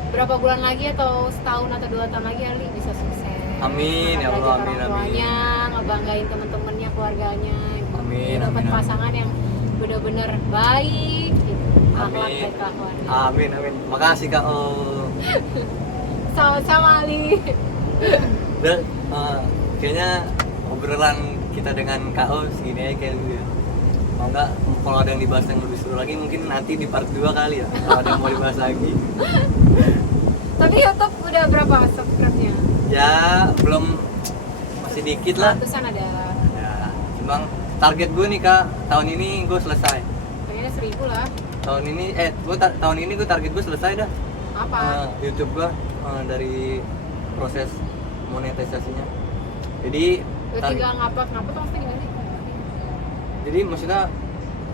berapa bulan lagi atau setahun atau 2 tahun lagi Ali bisa sukses. Amin, ya Allah, Ngebahagiain amin, orang tuanya, ngebanggain temen-temennya, keluarganya gitu. Amin, Dia dapat amin, amin. pasangan yang benar-benar baik gitu. Akhlak Amin. dan kelakuannya. Amin amin. Makasih kak. Oh. Sama-sama Ali. Dan kayaknya obrolan kita dengan KO segini aja kayak gitu ya. Mau nggak kalau ada yang dibahas yang lebih seru lagi mungkin nanti di part 2 kali ya. Kalau ada yang mau dibahas lagi. Tapi YouTube udah berapa subscribe-nya? Ya belum masih dikit lah. Ratusan ada. Ya, cuma target gue nih kak tahun ini gue selesai. Pengennya 1000 lah. Tahun ini tahun ini gue target gue selesai dah. Apa? YouTube gue dari proses monetisasinya. Jadi Udah tinggal ngupload tuh maksudnya gimana sih? jadi maksudnya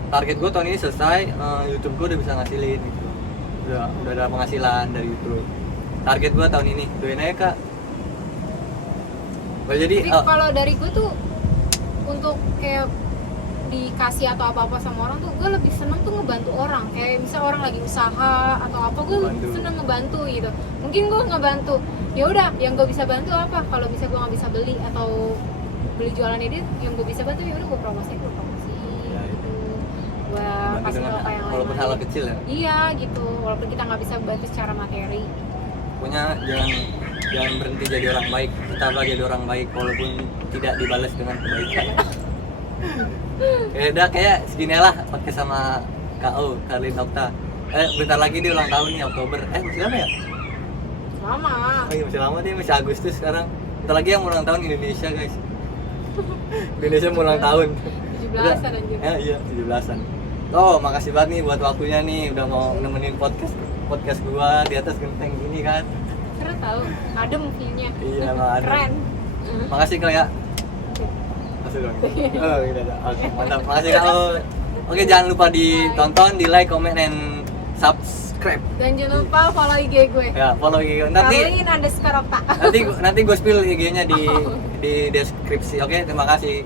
target gue tahun ini selesai, YouTube gue udah bisa ngasilin gitu. Udah ada penghasilan dari YouTube. Target gue tahun ini, doain aja kak. Boleh jadi Tapi kalau dari gue tuh untuk kayak dikasih atau apa-apa sama orang tuh gue lebih seneng tuh ngebantu orang. Kayak misal orang lagi usaha atau apa gue Bantu. seneng ngebantu gitu. Mungkin gue ngebantu, ya udah yang gue bisa bantu apa? Kalau bisa gue nggak bisa beli atau beli jualan edit, yang gue bisa bantu ya udah gue promosi Ya, gitu. Gue bantu kasih dengan tau kayak yang walaupun lain-lain. hal kecil ya. Iya gitu, walaupun kita nggak bisa bantu secara materi. Pokoknya jangan berhenti jadi orang baik, tetaplah jadi orang baik walaupun tidak dibalas dengan kebaikan. Ya udah kayak segini lah podcast sama KO Karlin Okta. Bentar lagi dia ulang tahun nih Oktober. Masih lama ya? Lama. Oh iya masih lama, dia masih Agustus sekarang. Bentar lagi yang ulang tahun Indonesia guys. Indonesia mau ulang tahun. 17-an anjir. Ya, iya 17-an. Oh makasih banget nih buat waktunya nih udah mau nemenin podcast gua di atas genteng gini kan. Keren tau, adem view-nya. Iya emang ada. Keren. Makasih kak ya. Masuk dong. Oh iya dah. Oke mantap. Makasih kak. Oke jangan lupa ditonton, di like, comment, and subscribe. Dan jangan lupa follow IG gue. Ya follow IG nanti. Karlin_Okta. Nanti gue spill IG-nya di deskripsi. Oke terima kasih.